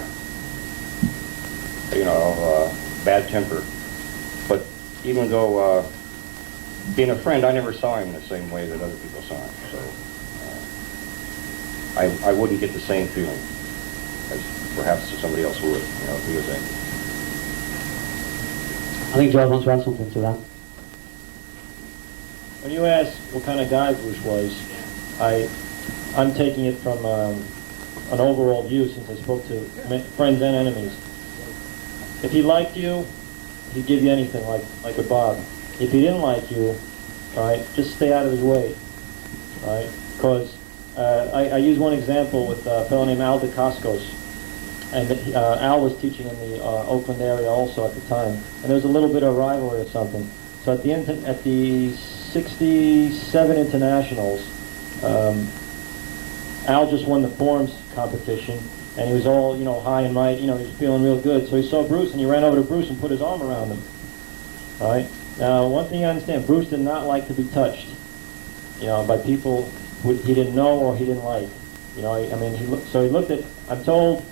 bad temper. But even though being a friend, I never saw him the same way that other people saw him. So I wouldn't get the same feeling as perhaps somebody else would, if he was angry. I think George wants to add something to that. When you ask what kind of guy Bruce was, I'm taking it from an overall view since I spoke to friends and enemies. If he liked you, he'd give you anything, like with Bob. If he didn't like you, right, just stay out of his way, right? Because I use one example with a fellow named Al DeCascos, and Al was teaching in the Oakland area also at the time, and there was a little bit of rivalry or something. So at the 67 internationals, Al just won the forms competition, and he was all, high and mighty, he was feeling real good. So he saw Bruce, and he ran over to Bruce and put his arm around him. All right? Now, one thing you understand, Bruce did not like to be touched, by people who he didn't know or he didn't like. He looked at, I'm told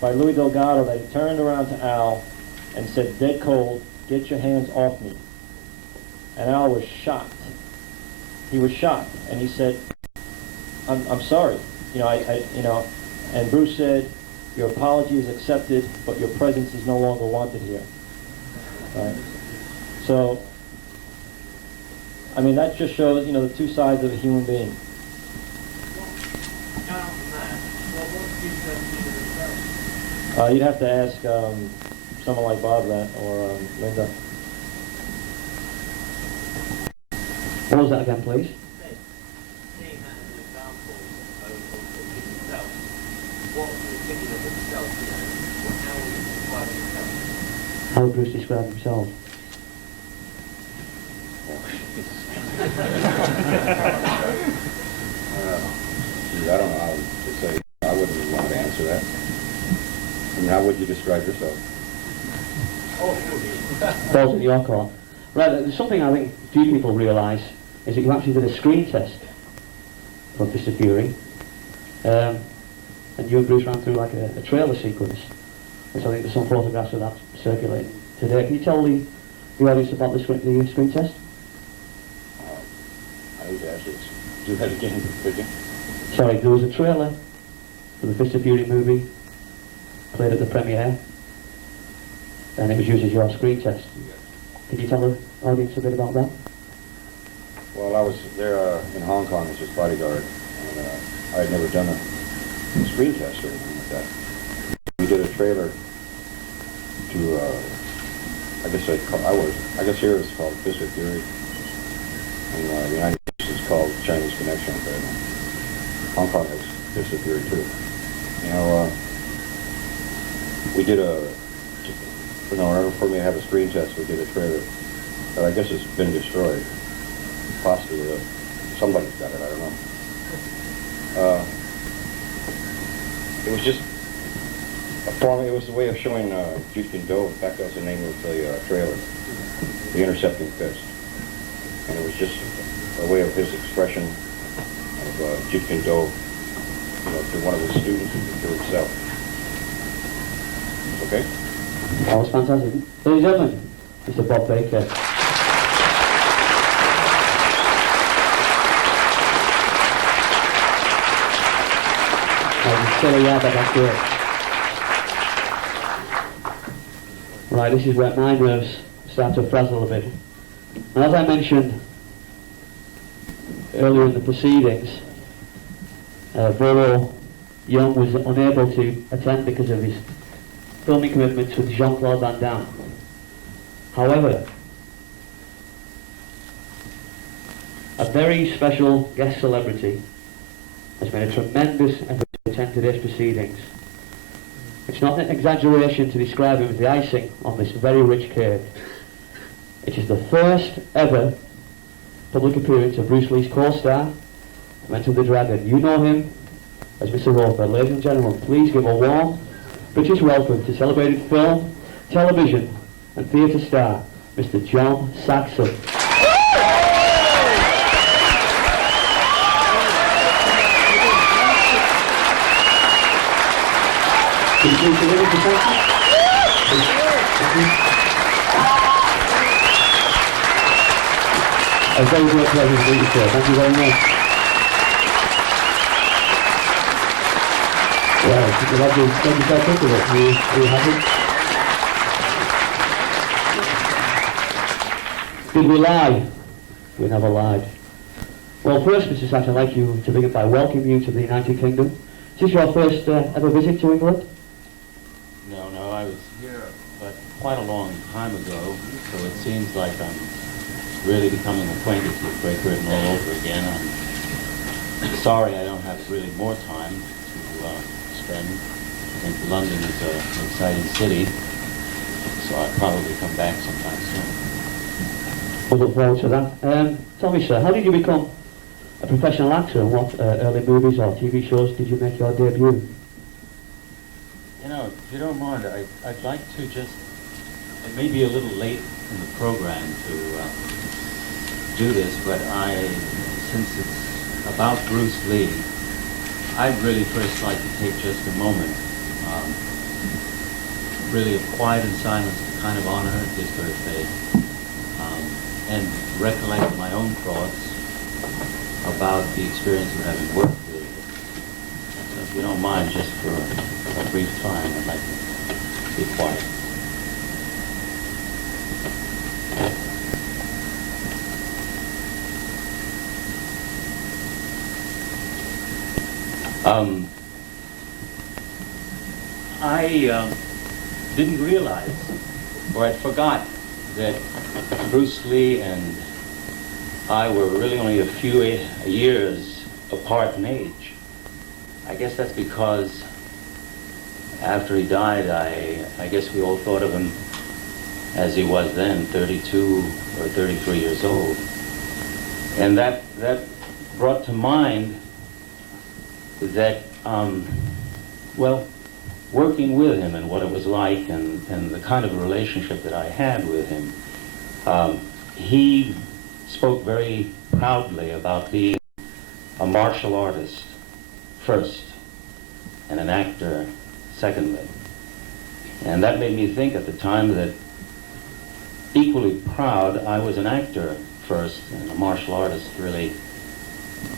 by Louis Delgado that he turned around to Al and said, dead cold, get your hands off me. And Al was shocked. He was shocked, and he said, I'm sorry. And Bruce said, your apology is accepted, but your presence is no longer wanted here. Right? So, that just shows, the two sides of a human being. You'd have to ask someone like Bob that, or Linda. What was that again, please? Seeing that as an example of himself, what was he thinking of himself, how would he describe himself? How would Bruce describe himself? I don't know how to say. would you describe yourself? Falls in your court. Right, there's something I think few people realise is that you actually did a screen test for Fist of Fury. And you and Bruce ran through like a trailer sequence. And so I think there's some photographs of that circulating today. Can you tell the audience about the screen test? I need to actually do that again, could you? Sorry, there was a trailer for the Fist of Fury movie played at the premiere, and it was used as your screen test. Can you tell the audience a bit about that? Well, I was there in Hong Kong as his bodyguard, and I had never done a screen test or anything like that. We did a trailer to, I guess here it's called Fist of Fury, and the United States is called Chinese Connection, but Hong Kong has Fist of Fury too. You know, we did in order for me to have a screen test, we did a trailer that I guess has been destroyed. Possibly, somebody's got it, I don't know. It was just a form, it was a way of showing Jeet Kune Do. In fact, that was the name of the trailer, The Intercepting Fist. And it was just a way of his expression of Jeet Kune Do, to one of his students and to himself. Okay? That was fantastic. Ladies and gentlemen, Mr. Bob Baker. Right, this is where my nerves start to frazzle a bit. And as I mentioned earlier in the proceedings, Vero Young was unable to attend because of his filming commitments with Jean-Claude Van Damme. However, a very special guest celebrity has made a tremendous effort to attend today's proceedings. It's not an exaggeration to describe him as the icing on this very rich cake. It is the first ever public appearance of Bruce Lee's co-star, Enter the Dragon. You know him as Mr. Roper. Ladies and gentlemen, please give a warm British welcome to celebrated film, television and theatre star, Mr. Chuck Saxon. Can you please deliver the Saxon? A very great pleasure to meet you, sir. Thank you very much. Well, you'll have to make yourself think of it. Are you happy? Did we lie? We never lied. Well, first, Mr. Saxon, I'd like you to begin by welcoming you to the United Kingdom. Is this your first ever visit to England? No, I was here, but quite a long time ago, so it seems like I'm really becoming acquainted with Great Britain all over again. I'm sorry I don't have really more time to spend. I think London is an exciting city, so I'll probably come back sometime soon. We'll look forward to that. Tell me, sir, how did you become a professional actor, and what early movies or TV shows did you make your debut? You know, if you don't mind, I'd like to just, it may be a little late in the program to do this, but since it's about Bruce Lee, I'd really first like to take just a moment, really of quiet and silence to kind of honor his birthday, and recollect my own thoughts about the experience of having worked with him. So if you don't mind, just for a brief time, I'd like to be quiet. I didn't realize, or I forgot, that Bruce Lee and I were really only a few years apart in age. I guess that's because after he died, I guess we all thought of him as he was then, 32 or 33 years old. And that brought to mind that, well, working with him and what it was like and the kind of relationship that I had with him, he spoke very proudly about being a martial artist first and an actor secondly. And that made me think at the time that equally proud I was an actor first and a martial artist really,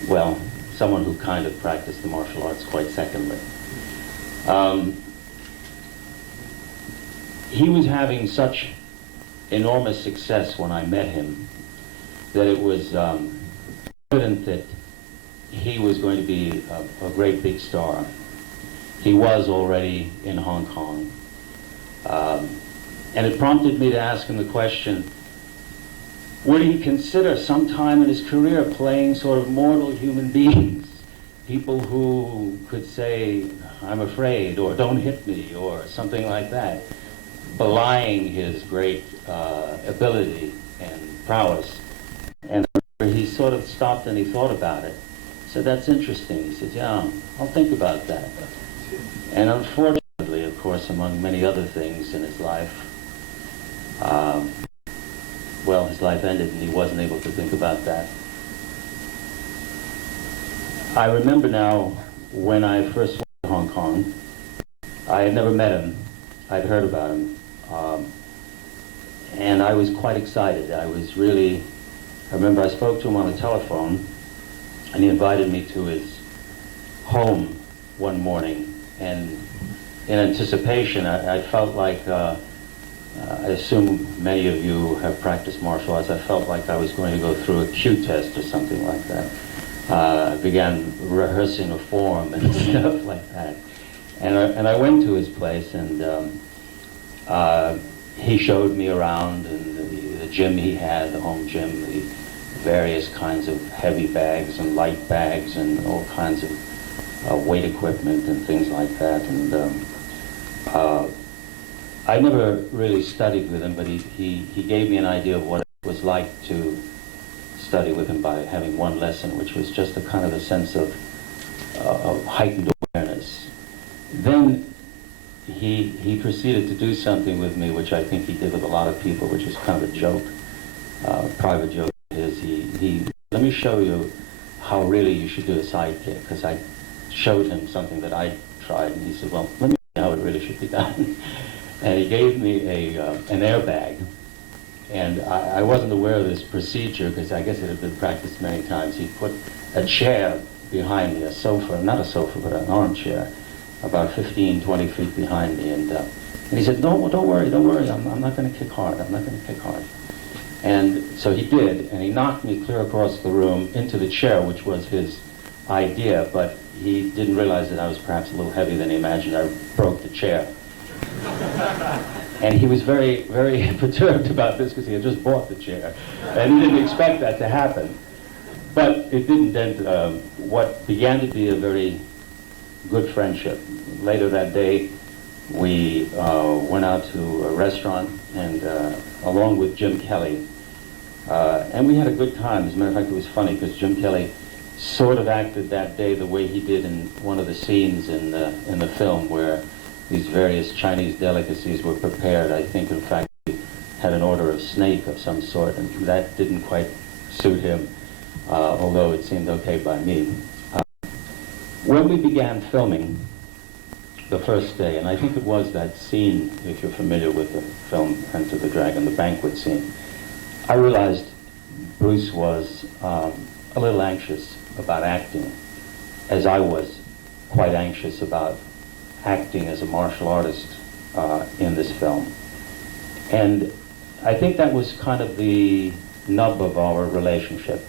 well, someone who kind of practiced the martial arts quite secondly. He was having such enormous success when I met him that it was evident that he was going to be a great big star. He was already in Hong Kong. And it prompted me to ask him the question, would he consider sometime in his career playing sort of mortal human beings? People who could say, I'm afraid, or don't hit me, or something like that, belying his great ability and prowess. And he sort of stopped and he thought about it. I said, that's interesting. He said, yeah, I'll think about that. And unfortunately, of course, among many other things in his life, well, his life ended and he wasn't able to think about that. I remember now when I first went to Hong Kong, I had never met him. I'd heard about him. And I was quite excited. I remember I spoke to him on the telephone and he invited me to his home one morning. And in anticipation, I felt like, I assume many of you have practiced martial arts, I felt like I was going to go through a Q test or something like that. I began rehearsing a form and stuff like that. And I went to his place and he showed me around and the gym he had, the home gym, the various kinds of heavy bags and light bags and all kinds of weight equipment and things like that. And I never really studied with him, but he gave me an idea of what it was like to study with him by having one lesson, which was just a kind of a sense of heightened awareness. Then he proceeded to do something with me, which I think he did with a lot of people, which is kind of a joke, private joke. Is he let me show you how really you should do a sidekick, because I showed him something that I tried, and he said, well, let me see how it really should be done. And he gave me an airbag, and I wasn't aware of this procedure because I guess it had been practiced many times. He put a chair behind me, a sofa, not a sofa, but an armchair, about 15, 20 feet behind me, and he said, don't worry, I'm not going to kick hard, And so he did, and he knocked me clear across the room into the chair, which was his idea, but he didn't realize that I was perhaps a little heavier than he imagined. I broke the chair. And he was very, very perturbed about this because he had just bought the chair. And he didn't expect that to happen. But it didn't dent what began to be a very good friendship. Later that day, we went out to a restaurant, and along with Jim Kelly. And we had a good time. As a matter of fact, it was funny because Jim Kelly sort of acted that day the way he did in one of the scenes in the film where these various Chinese delicacies were prepared. I think, in fact, he had an order of snake of some sort, and that didn't quite suit him, although it seemed okay by me. When we began filming the first day, and I think it was that scene, if you're familiar with the film Enter the Dragon, the banquet scene, I realized Bruce was a little anxious about acting, as I was quite anxious about acting as a martial artist in this film. And I think that was kind of the nub of our relationship.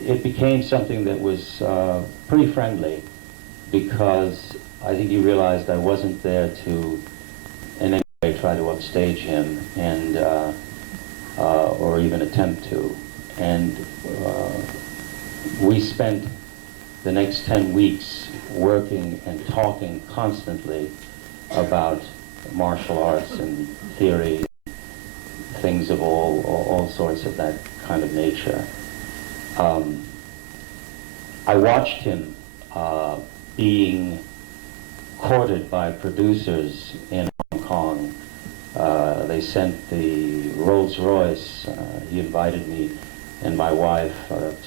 It became something that was pretty friendly because I think he realized I wasn't there to in any way try to upstage him and or even attempt to. And we spent the next 10 weeks working and talking constantly about martial arts and theory, things of all sorts of that kind of nature. I watched him being courted by producers in Hong Kong. They sent the Rolls Royce. He invited me and my wife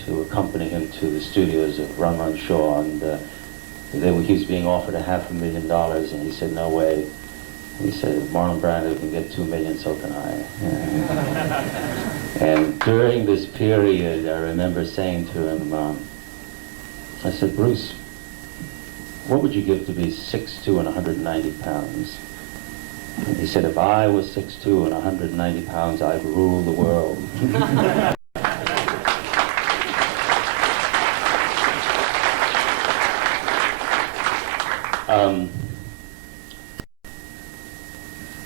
to accompany him to the studios of Run Run Shaw, and he was being offered $500,000, and he said, no way. He said, if Marlon Brando can get $2 million, so can I. And during this period, I remember saying to him, I said, Bruce, what would you give to be 6'2" and 190 pounds? And he said, if I was 6'2" and 190 pounds, I'd rule the world.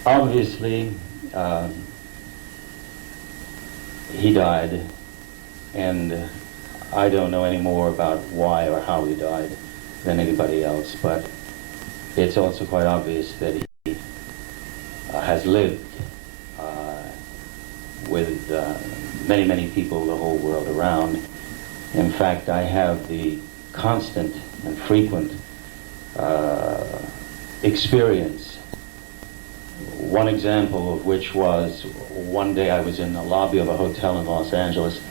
Obviously, he died, and I don't know any more about why or how he died than anybody else, but it's also quite obvious that he has lived with many, many people the whole world around. In fact, I have the constant and frequent experience. One example of which was one day I was in the lobby of a hotel in Los Angeles,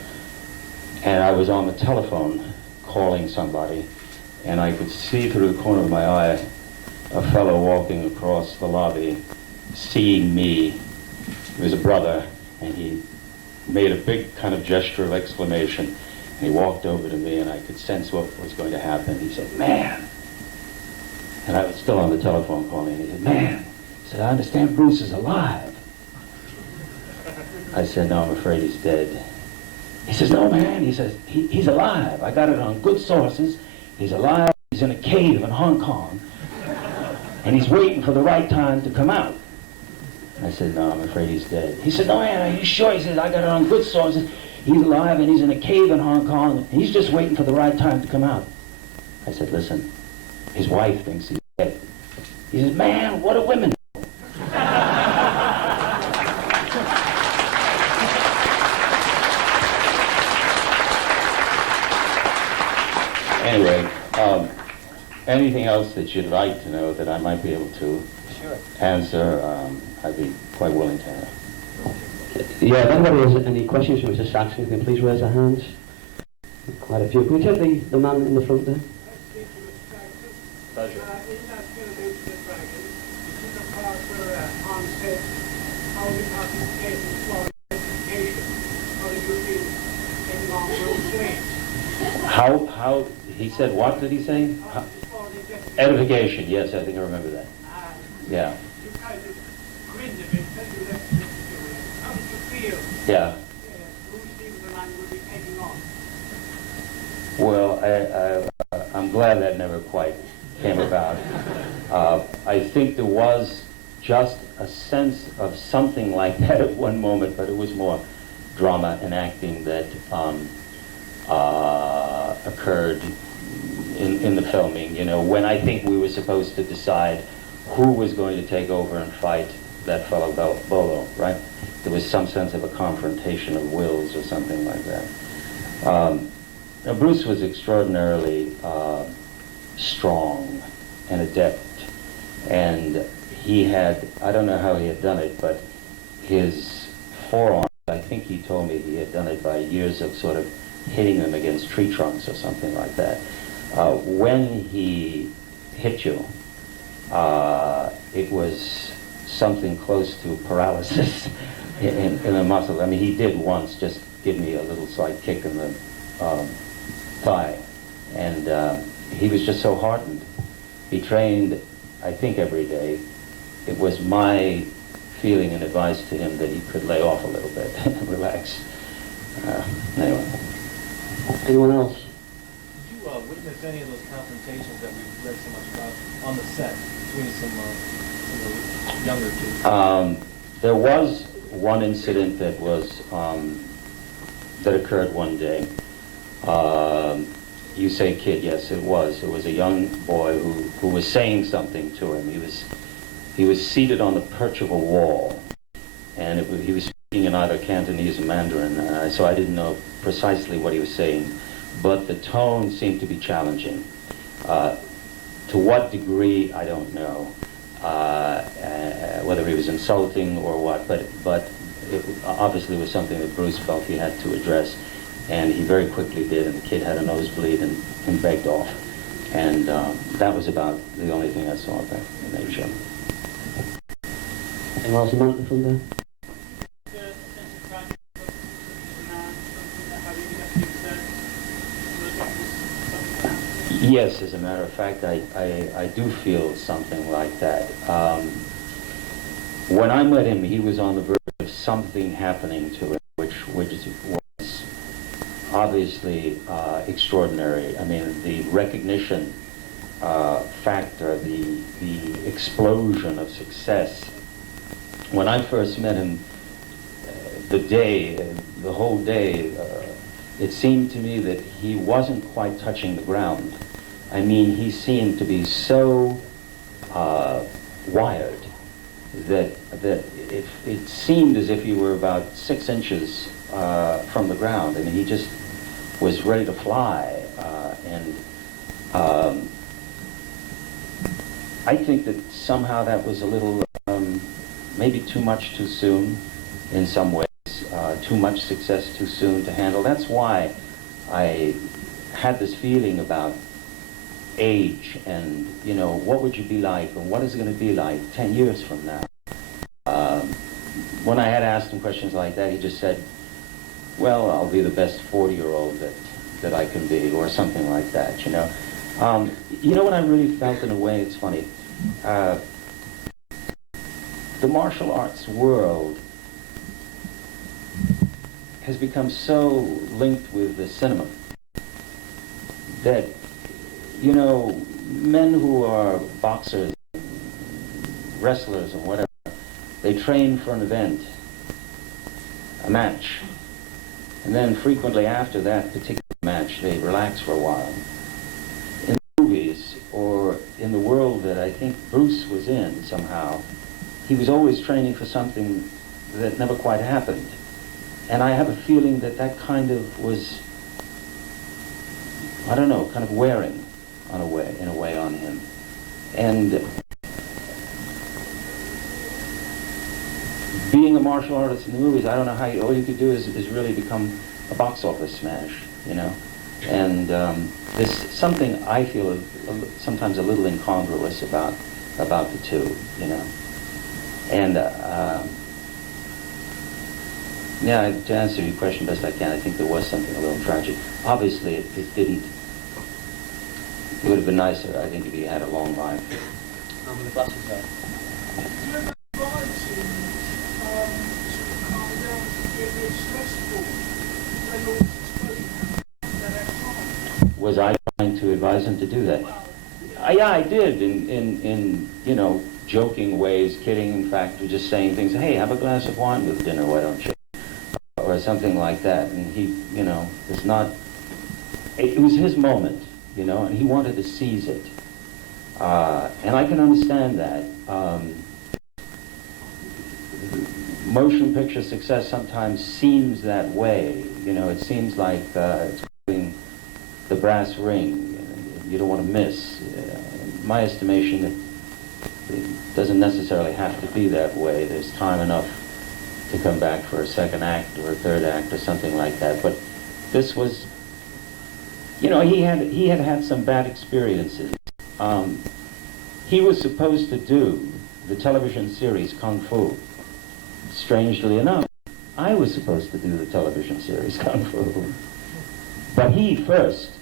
and I was on the telephone calling somebody, and I could see through the corner of my eye a fellow walking across the lobby, seeing me. He was a brother, and he made a big kind of gesture of exclamation, and he walked over to me, and I could sense what was going to happen. He said, man. And I was still on the telephone calling, and he said, man. He said, I understand Bruce is alive. I said, no, I'm afraid he's dead. He says, no, man. He says, he's alive. I got it on good sources. He's alive. He's in a cave in Hong Kong. And he's waiting for the right time to come out. I said, no, I'm afraid he's dead. He said, no, man, are you sure? He says, I got it on good sources. He's alive, and he's in a cave in Hong Kong, and he's just waiting for the right time to come out. I said, listen, his wife thinks he's dead. He says, man, what do women do? Anyway, anything else that you'd like to know that I might be able to answer, I'd be quite willing to have. Yeah, if anybody has any questions for Mr. Saxon, can please raise their hands. Quite a few. Can we take the man in the front there? Pleasure. In that film, Into the Dragon, this is a part where Han said how you participate in foreign education, how you've been getting on those slaves. How, he said, what did he say? Edification, yes, I think I remember that. Yeah. You kind of grinned a bit, then you left it. How did you feel? Yeah. Bruce Lee was the man you would be taking on? Well, I'm glad that never quite came about. I think there was just a sense of something like that at one moment, but it was more drama and acting that occurred in the filming. You know, when I think we were supposed to decide who was going to take over and fight that fellow Bolo, right? There was some sense of a confrontation of wills or something like that. Now, Bruce was extraordinarily strong and adept, and he had, I don't know how he had done it, but his forearm, I think he told me he had done it by years of sort of hitting them against tree trunks or something like that. When he hit you, it was something close to paralysis in the muscle. I mean, he did once just give me a little slight kick in the thigh, and he was just so hardened. He trained, I think, every day. It was my feeling and advice to him that he could lay off a little bit and relax. Anyway. Anyone else? Did you witness any of those confrontations that we've read so much about on the set between some of the younger kids? There was one incident that was that occurred one day. You say kid, yes, it was. It was a young boy who was saying something to him. He was seated on the perch of a wall, and he was speaking in either Cantonese or Mandarin, so I didn't know precisely what he was saying, but the tone seemed to be challenging. To what degree, I don't know. Whether he was insulting or what, but it obviously was something that Bruce felt he had to address, and he very quickly did, and the kid had a nosebleed and begged off. And that was about the only thing I saw of that in that show. Anyone else, Samantha, from there? Yes, as a matter of fact, I do feel something like that. When I met him, he was on the verge of something happening to him, which was obviously extraordinary. I mean, the recognition factor, the explosion of success. When I first met him, the whole day, it seemed to me that he wasn't quite touching the ground. I mean, he seemed to be so wired that it seemed as if he were about 6 inches from the ground. I mean, he just was ready to fly. I think that somehow that was a little, maybe too much too soon in some ways. Too much success too soon to handle. That's why I had this feeling about age and, you know, what would you be like and what is it going to be like 10 years from now? When I had asked him questions like that, he just said, well, I'll be the best 40-year-old that I can be, or something like that, you know. You know what I really felt in a way? It's funny. The martial arts world has become so linked with the cinema that, you know, men who are boxers, wrestlers and whatever, they train for an event, a match, and then frequently after that particular match they relax for a while. In movies, or in the world that I think Bruce was in somehow, he was always training for something that never quite happened. And I have a feeling that that kind of was, I don't know, kind of wearing in a way on him. And being a martial artist in the movies, I don't know how all you could do is really become a box office smash, you know. And there's something I feel sometimes a little incongruous about the two, you know. And yeah, to answer your question best I can, I think there was something a little tragic. Obviously, it didn't. It would have been nicer, I think, if he had a long life. The glasses there. Do you ever advise him to calm down, to get a bit stressful when all this exploding at that time? Was I trying to advise him to do that? Yeah, I did, in you know, joking ways, kidding, in fact, or just saying things, hey, have a glass of wine with dinner, why don't you? Or something like that. And he, you know, was not, it was his moment, you know, and he wanted to seize it. And I can understand that. Motion picture success sometimes seems that way, you know, it seems like it's putting the brass ring, you don't want to miss. In my estimation, it doesn't necessarily have to be that way. There's time enough to come back for a second act or a third act or something like that. But this was, you know, he had some bad experiences. He was supposed to do the television series Kung Fu. Strangely enough, I was supposed to do the television series Kung Fu. But he first.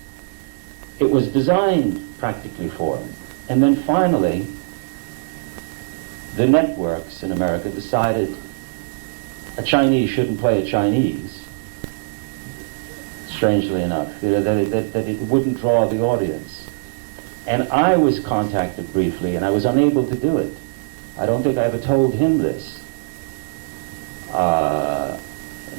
It was designed practically for him. And then finally, the networks in America decided a Chinese shouldn't play a Chinese, strangely enough, you know, that it wouldn't draw the audience. And I was contacted briefly, and I was unable to do it. I don't think I ever told him this.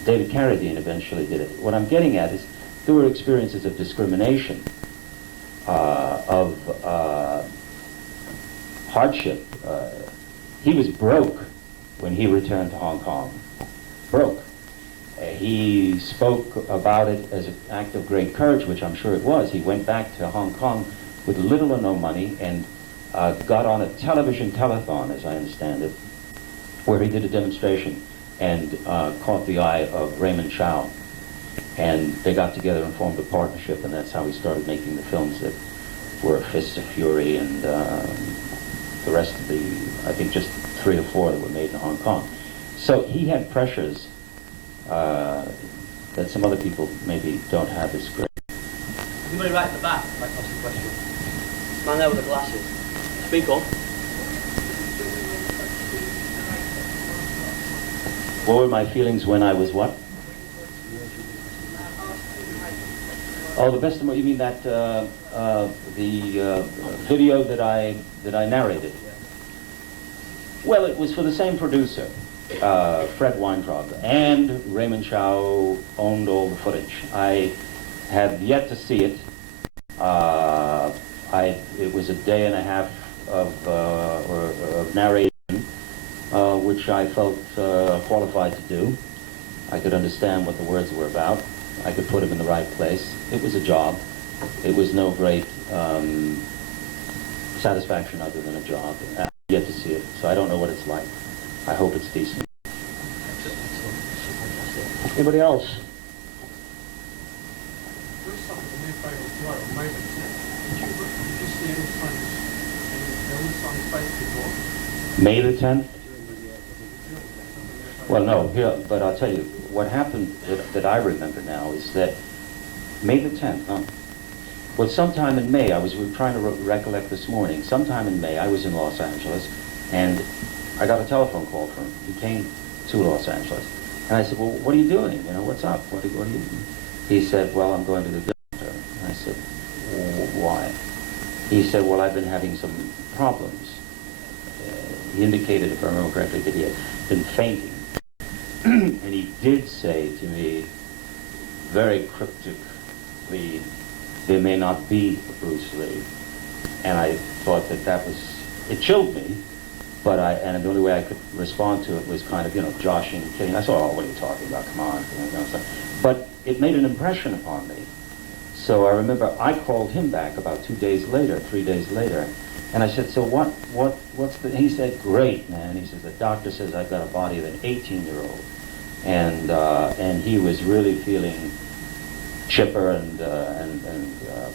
David Carradine eventually did it. What I'm getting at is there were experiences of discrimination, of hardship. He was broke when he returned to Hong Kong. Broke. He spoke about it as an act of great courage, which I'm sure it was. He went back to Hong Kong with little or no money, and got on a television telethon, as I understand it, where he did a demonstration and caught the eye of Raymond Chow. And they got together and formed a partnership, and that's how he started making the films that were Fists of Fury and the rest of the, I think just 3 or 4 that were made in Hong Kong. So he had pressures that some other people maybe don't have as great. Anybody right at the back, if I ask the question? Man there with the glasses. Speak up. What were my feelings when I was what? Oh, the best of my, you mean that the video that I narrated? Well, it was for the same producer, Fred Weintraub, and Raymond Chow owned all the footage. I have yet to see it. It was a day and a half of narration, which I felt qualified to do. I could understand what the words were about. I could put them in the right place. It was a job. It was no great satisfaction other than a job. I've yet to see it, so I don't know what it's like. I hope it's decent. Anybody else? May the 10th? Well, no, here, but I'll tell you, what happened that I remember now is that May the 10th, huh? Well, sometime in May, we were trying to recollect this morning, sometime in May, I was in Los Angeles, and I got a telephone call from him. He came to Los Angeles. And I said, well, what are you doing? You know, what's up? What are you doing? He said, well, I'm going to the doctor. And I said, why? He said, well, I've been having some problems. He indicated, if I remember correctly, that he had been fainting. And he did say to me, very cryptically, there may not be a Bruce Lee. And I thought that was, it chilled me, but and the only way I could respond to it was kind of, you know, joshing, kidding. I said, oh, what are you talking about? Come on. You know, so. But it made an impression upon me. So I remember I called him back about 2 days later, 3 days later, and I said, so what's the, he said, great, man. He says, the doctor says I've got a body of an 18-year-old. And he was really feeling chipper and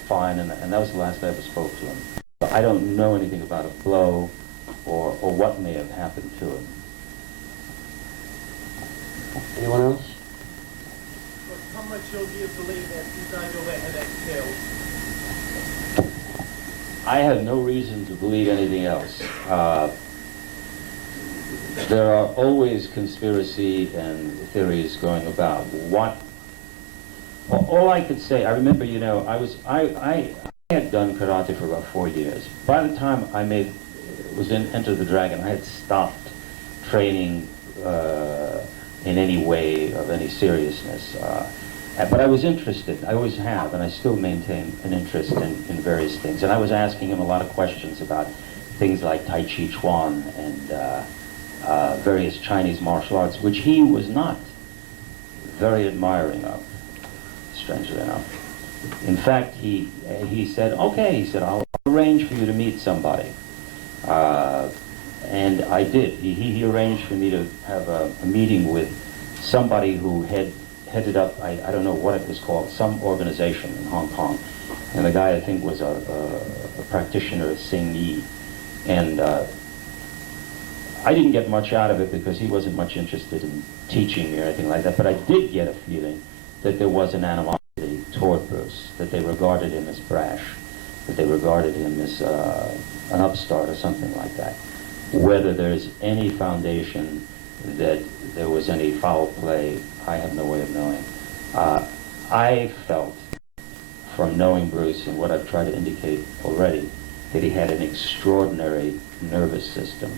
fine, and that was the last I ever spoke to him. But I don't know anything about a blow or what may have happened to him. Anyone else? How much do you believe that you died over had that killed? I have no reason to believe anything else. There are always conspiracy and theories going about. All I could say, I remember, you know, I had done karate for about 4 years. By the time I was in Enter the Dragon, I had stopped training in any way of any seriousness. But I was interested, I always have, and I still maintain an interest in various things. And I was asking him a lot of questions about things like Tai Chi Chuan and various Chinese martial arts, which he was not very admiring of, strangely enough. In fact, he said, okay, he said, I'll arrange for you to meet somebody. And I did. He arranged for me to have a meeting with somebody who headed up, I don't know what it was called, some organization in Hong Kong. And the guy, I think, was a practitioner, Sing Yi. And I didn't get much out of it because he wasn't much interested in teaching me or anything like that, but I did get a feeling that there was an animosity toward Bruce, that they regarded him as brash, that they regarded him as an upstart or something like that. Whether there's any foundation that there was any foul play, I have no way of knowing. I felt, from knowing Bruce and what I've tried to indicate already, that he had an extraordinary nervous system,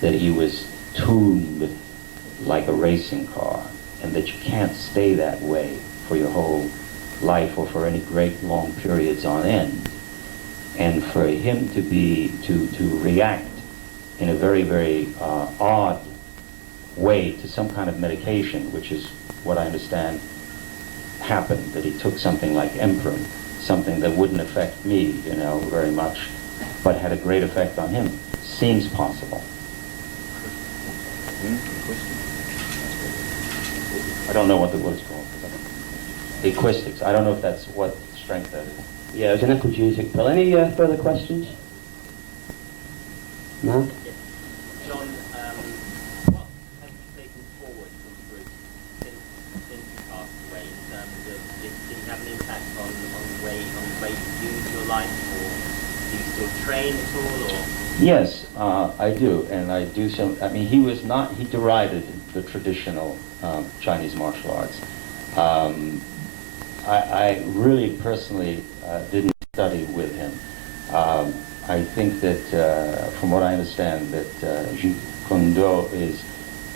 that he was tuned like a racing car, and that you can't stay that way for your whole life or for any great long periods on end. And for him to react in a very, very odd way to some kind of medication, which is what I understand happened, that he took something like Emperor, something that wouldn't affect me, you know, very much, but had a great effect on him. Seems possible. I don't know what the word's called. Acoustics. I don't know if that's what strength that is. Yeah, it was an ecogesic pill. Any further questions? Mark? Yes. John, what have you taken forward from Bruce since he passed away in terms of, did he have an impact on the way you use your life, or do you still train at all, or? Yes, I do, and I do some. I mean, he derided the traditional Chinese martial arts. I really personally didn't study with him. I think that, from what I understand, that Jeet Kune Do is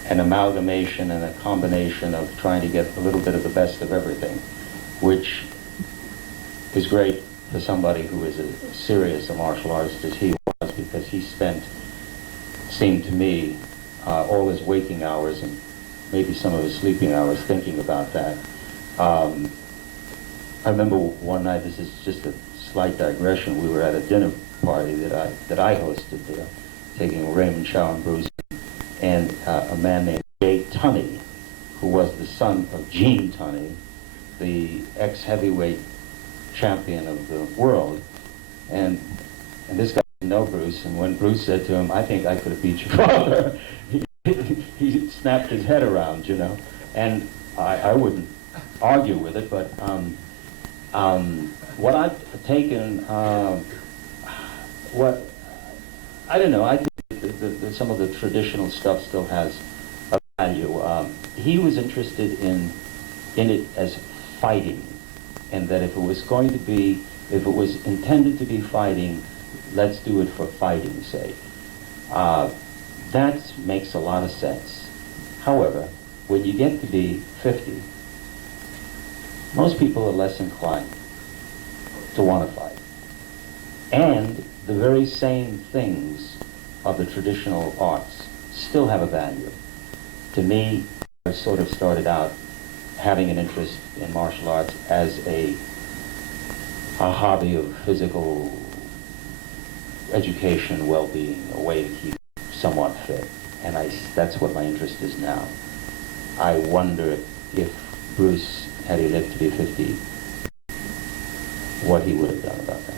an amalgamation and a combination of trying to get a little bit of the best of everything, which is great for somebody who is as serious a martial artist as he was, because he seemed to me, all his waking hours and maybe some of his sleeping hours thinking about that. I remember one night, this is just a slight digression, we were at a dinner party that I hosted there, taking Raymond Chow and Bruce, and a man named Jay Tunney, who was the son of Gene Tunney, the ex-heavyweight champion of the world. And this guy didn't know Bruce, and when Bruce said to him, "I think I could have beat your father," he snapped his head around, you know. And I wouldn't argue with it, but what I've taken, I don't know, I think that some of the traditional stuff still has a value. He was interested in it as fighting, and that if it was intended to be fighting, let's do it for fighting's sake. That makes a lot of sense. However, when you get to be 50, most people are less inclined to want to fight. And the very same things of the traditional arts still have a value. To me, I sort of started out having an interest in martial arts as a hobby of physical education, well-being, a way to keep somewhat fit. And that's what my interest is now. I wonder if Bruce, had he lived to be 50, what he would have done about that.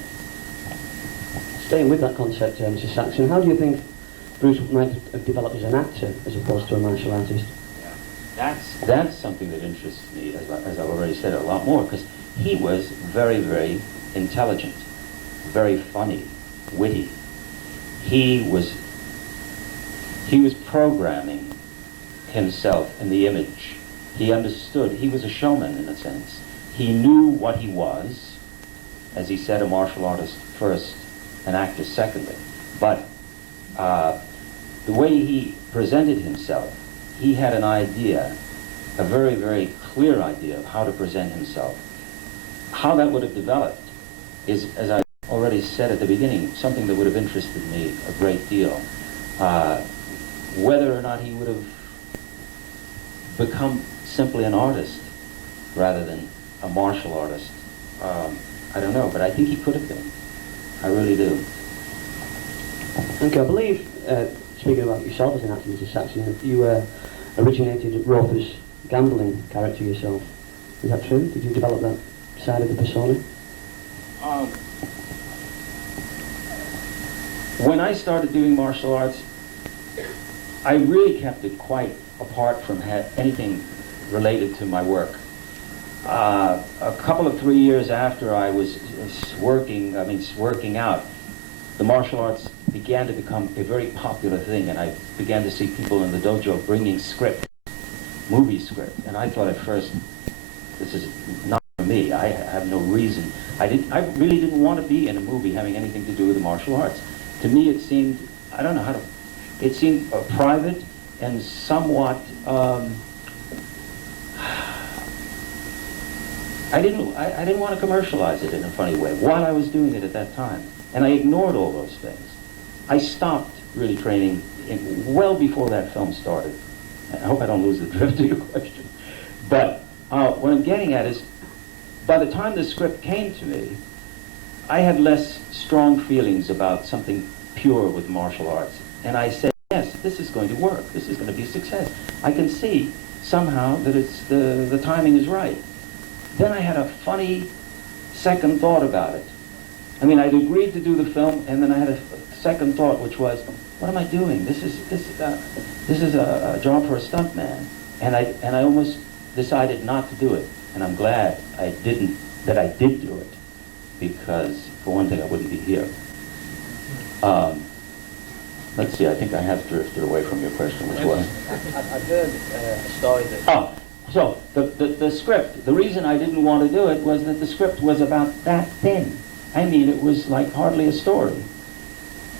Staying with that concept, Mr. Saxon, how do you think Bruce might have developed as an actor as opposed to a martial artist? That's something that interests me, as I've already said, a lot more, because he was very, very intelligent, very funny, witty. He was programming himself in the image. He understood. He was a showman, in a sense. He knew what he was, as he said, a martial artist first, an actor secondly. But the way he presented himself, he had an idea, a very, very clear idea of how to present himself. How that would have developed is, as I already said at the beginning, something that would have interested me a great deal. Whether or not he would have become simply an artist rather than a martial artist, I don't know, but I think he could have been. I really do. Okay, I believe, speaking about yourself as an actor, Mr. Saxon, that you originated Roper's gambling character yourself. Is that true? Did you develop that side of the persona? When I started doing martial arts, I really kept it quite apart from anything related to my work. A couple of 3 years after I was working out, the martial arts began to become a very popular thing, and I began to see people in the dojo bringing script, movie script, and I thought at first, this is not for me. I have no reason. I really didn't want to be in a movie having anything to do with the martial arts. To me, it seemed, I don't know how to, it seemed private and somewhat, I didn't want to commercialize it in a funny way while I was doing it at that time. And I ignored all those things. I stopped really training well before that film started. I hope I don't lose the drift of your question. But what I'm getting at is, by the time the script came to me, I had less strong feelings about something pure with martial arts. And I said, yes, this is going to work. This is going to be a success. I can see somehow that the timing is right. Then I had a funny second thought about it. I mean, I'd agreed to do the film, and then I had a second thought, which was, what am I doing? This is a job for a stuntman. And I almost decided not to do it. And I'm glad that I did do it, because for one thing, I wouldn't be here. Let's see, I think I have drifted away from your question, which was? I've heard a story that... Oh, so the script, the reason I didn't want to do it was that the script was about that thin. I mean, it was like hardly a story.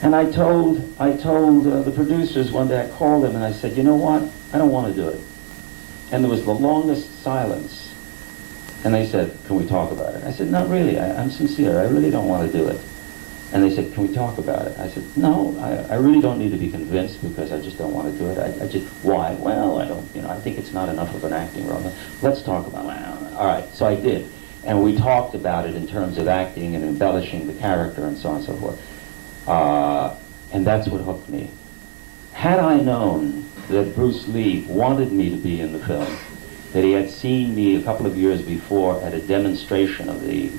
And I told the producers one day, I called them and I said, you know what, I don't want to do it. And there was the longest silence. And they said, can we talk about it? I said, not really, I'm sincere, I really don't want to do it. And they said, can we talk about it? I said, no, I really don't need to be convinced, because I just don't want to do it. I just, why? Well, I think it's not enough of an acting role. Let's talk about it. All right, so I did. And we talked about it in terms of acting and embellishing the character and so on and so forth. And that's what hooked me. Had I known that Bruce Lee wanted me to be in the film, that he had seen me a couple of years before at a demonstration of the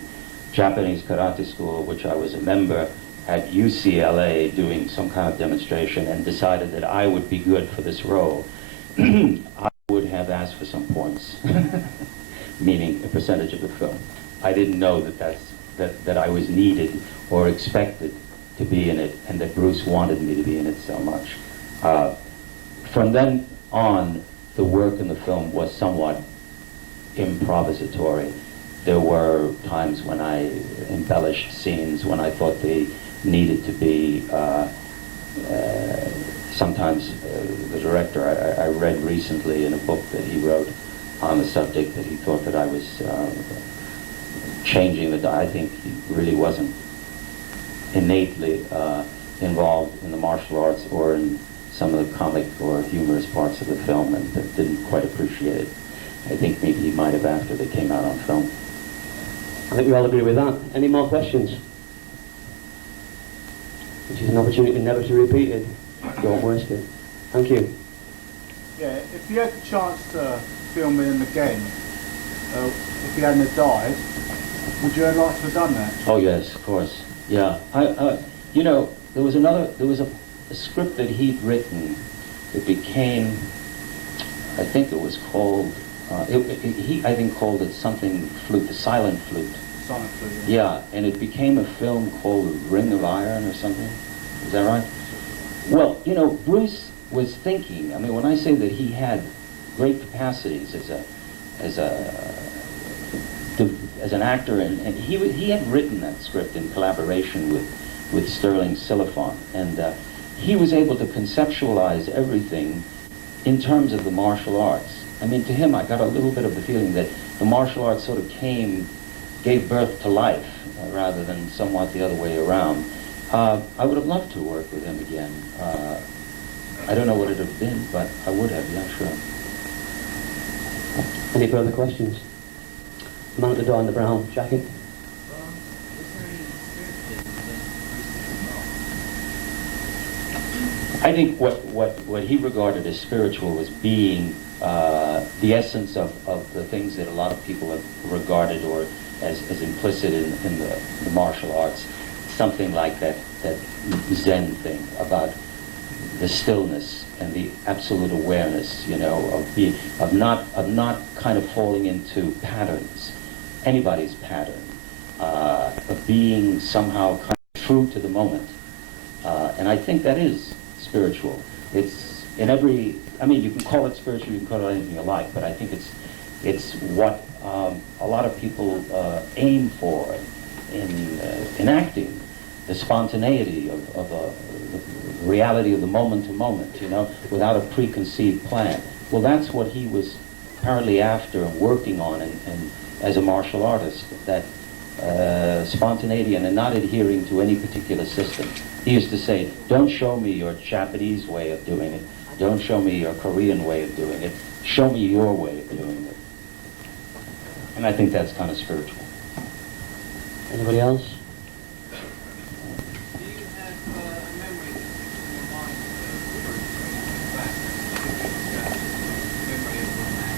Japanese karate school, which I was a member at UCLA, doing some kind of demonstration, and decided that I would be good for this role, I would have asked for some points, meaning a percentage of the film. I didn't know that I was needed or expected to be in it, and that Bruce wanted me to be in it so much. From then on, the work in the film was somewhat improvisatory. There were times when I embellished scenes when I thought they needed to be. Sometimes the director, I read recently in a book that he wrote on the subject, that he thought that I was changing the I think he really wasn't innately involved in the martial arts or in some of the comic or humorous parts of the film, and that didn't quite appreciate it. I think maybe he might have after they came out on film. I think we all agree with that. Any more questions? Which is an opportunity never to repeat it. Don't waste it. Thank you. Yeah, if you had the chance to film with him again, if he hadn't have died, would you have liked to have done that? Oh yes, of course. Yeah. There was a script that he'd written that became, I think it was called, he I think called it something flute, the silent flute. Silent flute, yeah. Yeah, and it became a film called Ring of Iron or something. Is that right? Well, Bruce was thinking, I mean, when I say that he had great capacities as an actor, and he had written that script in collaboration with Sterling Silliphant, and he was able to conceptualize everything in terms of the martial arts. I mean, to him, I got a little bit of the feeling that the martial arts sort of gave birth to life, rather than somewhat the other way around. I would have loved to work with him again. I don't know what it would have been, but I would have, yeah, sure. Any further questions? Man at the door in the brown jacket. I think what he regarded as spiritual was being the essence of the things that a lot of people have regarded or as implicit in the martial arts. Something like that Zen thing about the stillness and the absolute awareness, of not kind of falling into patterns, anybody's pattern, of being somehow kind of true to the moment. And I think that is spiritual. It's in every, I mean, you can call it spiritual, you can call it anything you like, but I think it's what a lot of people aim for in acting, the spontaneity of the reality of the moment to moment, without a preconceived plan. Well, that's what he was apparently after and working on and as a martial artist, that spontaneity and not adhering to any particular system. He used to say, don't show me your Japanese way of doing it. Don't show me your Korean way of doing it. Show me your way of doing it. And I think that's kind of spiritual. Anybody else? Do you have a memory in your mind back memory of one man?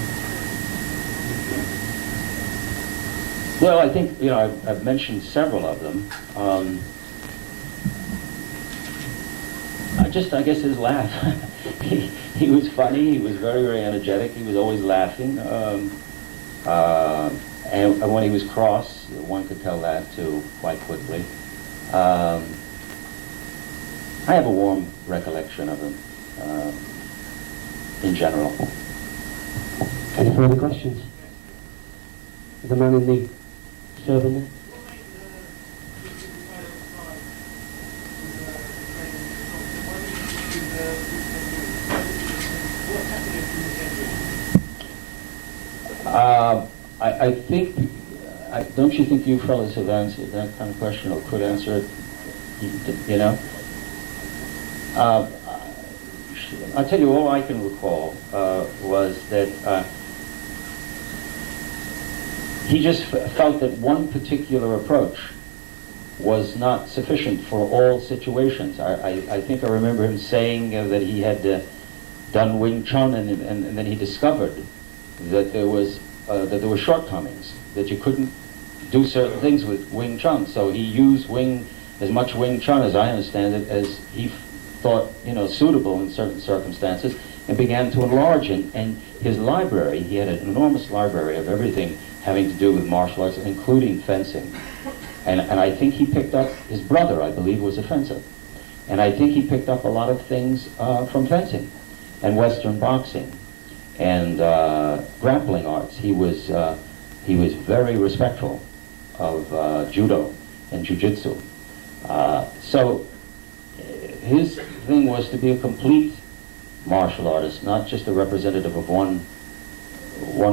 Well, I think, you know, I've mentioned several of them. I guess his laugh. He was funny. He was very, very energetic. He was always laughing. And when he was cross, one could tell that too quite quickly. I have a warm recollection of him in general. Any further questions? The man in the servant there? I think, don't you think you fellas have answered that kind of question, or could answer it, you know? I'll tell you, all I can recall was that he just felt that one particular approach was not sufficient for all situations. I think I remember him saying that he had done Wing Chun, and then he discovered that there were shortcomings, that you couldn't do certain things with Wing Chun. So he used as much Wing Chun, as I understand it, as he thought, you know, suitable in certain circumstances, and began to enlarge it. And his library, he had an enormous library of everything having to do with martial arts, including fencing. And I think he picked up, his brother, I believe, was a fencer. And I think he picked up a lot of things from fencing and Western boxing and grappling arts. He was very respectful of judo and jiu-jitsu. So his thing was to be a complete martial artist, not just a representative of one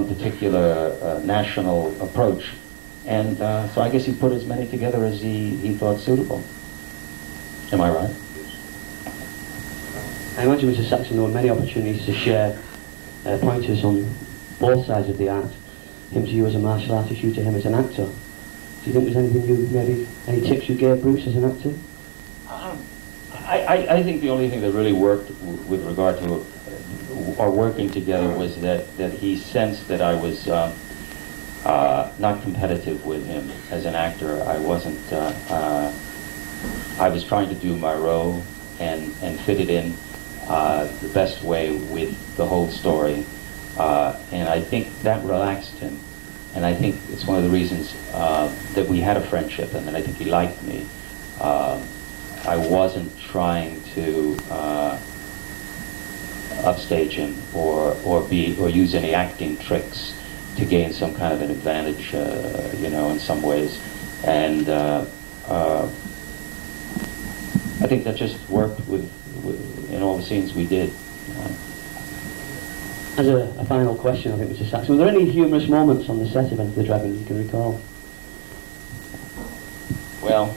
particular national approach. And so I guess he put as many together as he thought suitable. Am I right? I imagine, Mr. Saxon, there were many opportunities to share pointers on both sides of the art. Him to you as a martial artist, you to him as an actor. Do you think there's anything any tips you gave Bruce as an actor? I think the only thing that really worked with regard to our working together was that he sensed that I was not competitive with him as an actor. I wasn't. I was trying to do my role and fit it in the best way with the whole story, and I think that relaxed him. And I think it's one of the reasons that we had a friendship, and that I think he liked me. I wasn't trying to upstage him or use any acting tricks to gain some kind of an advantage, you know, in some ways. And I think that just worked in all the scenes we did. As a final question, I think, Mr. Saxon, were there any humorous moments on the set of Enter the Dragon you can recall? Well,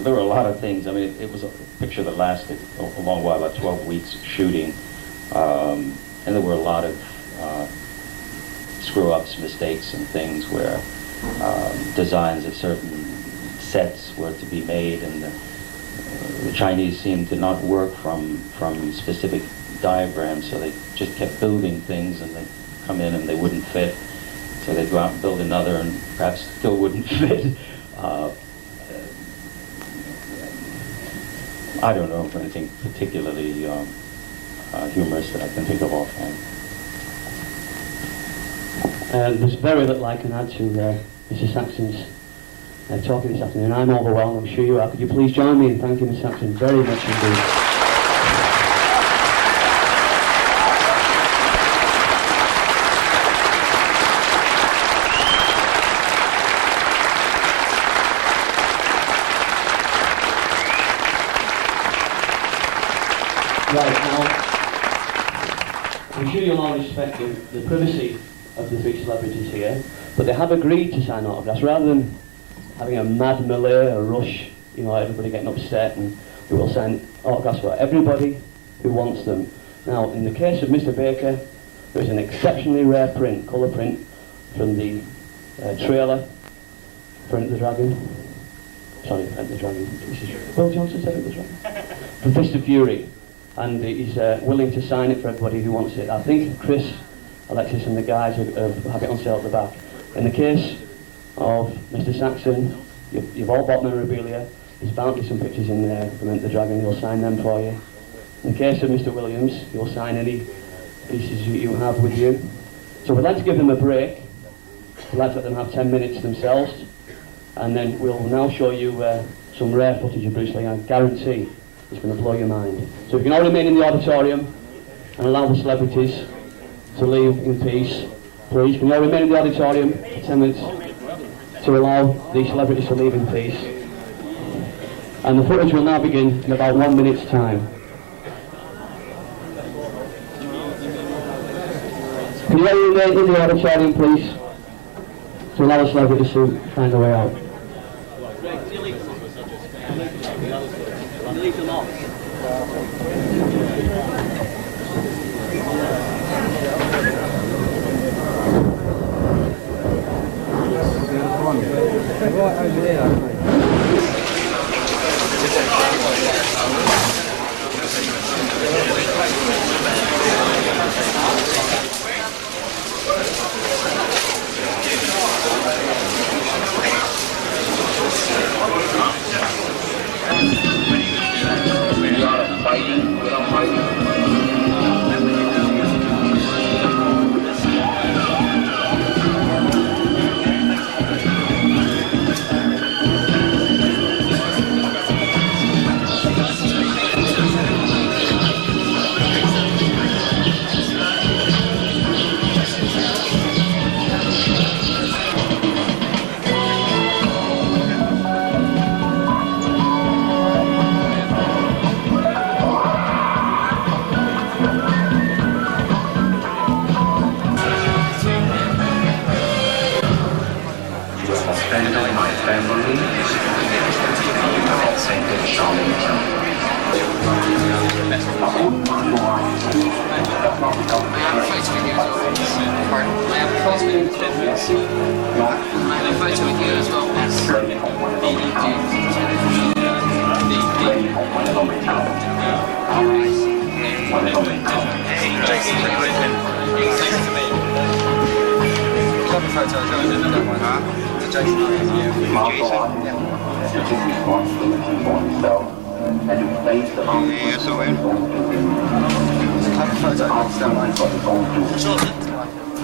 there were a lot of things. I mean, it was a picture that lasted a long while, about 12 weeks shooting, and there were a lot of screw-ups, mistakes, and things where designs of certain sets were to be made, and the Chinese seemed to not work from specific diagrams, so they just kept building things, and they'd come in and they wouldn't fit, so they'd go out and build another and perhaps still wouldn't fit. I don't know of anything particularly humorous that I can think of offhand. There's very little I can add to Mr. Saxon's talking this afternoon. I'm overwhelmed, I'm sure you are. Could you please join me in thanking Mr. Saxon very much indeed. Right, now, I'm sure you'll all respect the privacy of the three celebrities here, but they have agreed to sign autographs rather than having a mad melee, a rush, you know, everybody getting upset, and we will sign autographs for everybody who wants them. Now, in the case of Mr. Baker, there is an exceptionally rare print, colour print, from the trailer for Enter the Dragon. Sorry, Enter the Dragon. This is Will Johnson said Enter the Dragon. From Fist of Fury. And he's willing to sign it for everybody who wants it. I think Chris, Alexis and the guys have it on sale at the back. In the case of Mr. Saxon, you've all bought memorabilia. There's bound to be some pictures in there from Enter the Dragon. He'll sign them for you. In the case of Mr. Williams, he'll sign any pieces you have with you. So we'd like to give them a break. We'd like to let them have 10 minutes themselves. And then we'll now show you some rare footage of Bruce Lee. I guarantee it's going to blow your mind. So if you can all remain in the auditorium and allow the celebrities to leave in peace, please. Can you all remain in the auditorium for 10 minutes to allow the celebrities to leave in peace? And the footage will now begin in about 1 minute's time. Can you all remain in the auditorium, please, to allow the celebrities to find a way out? Right over there, aren't they?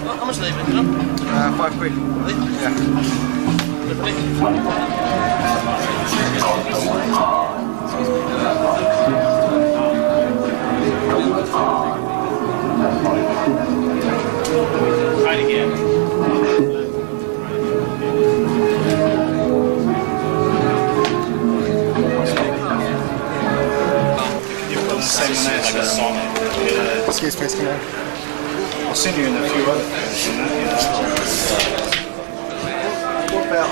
How much are they making up? £5. Try it again. Like a song. Excuse me, can I? I'll send you in a few other things. What about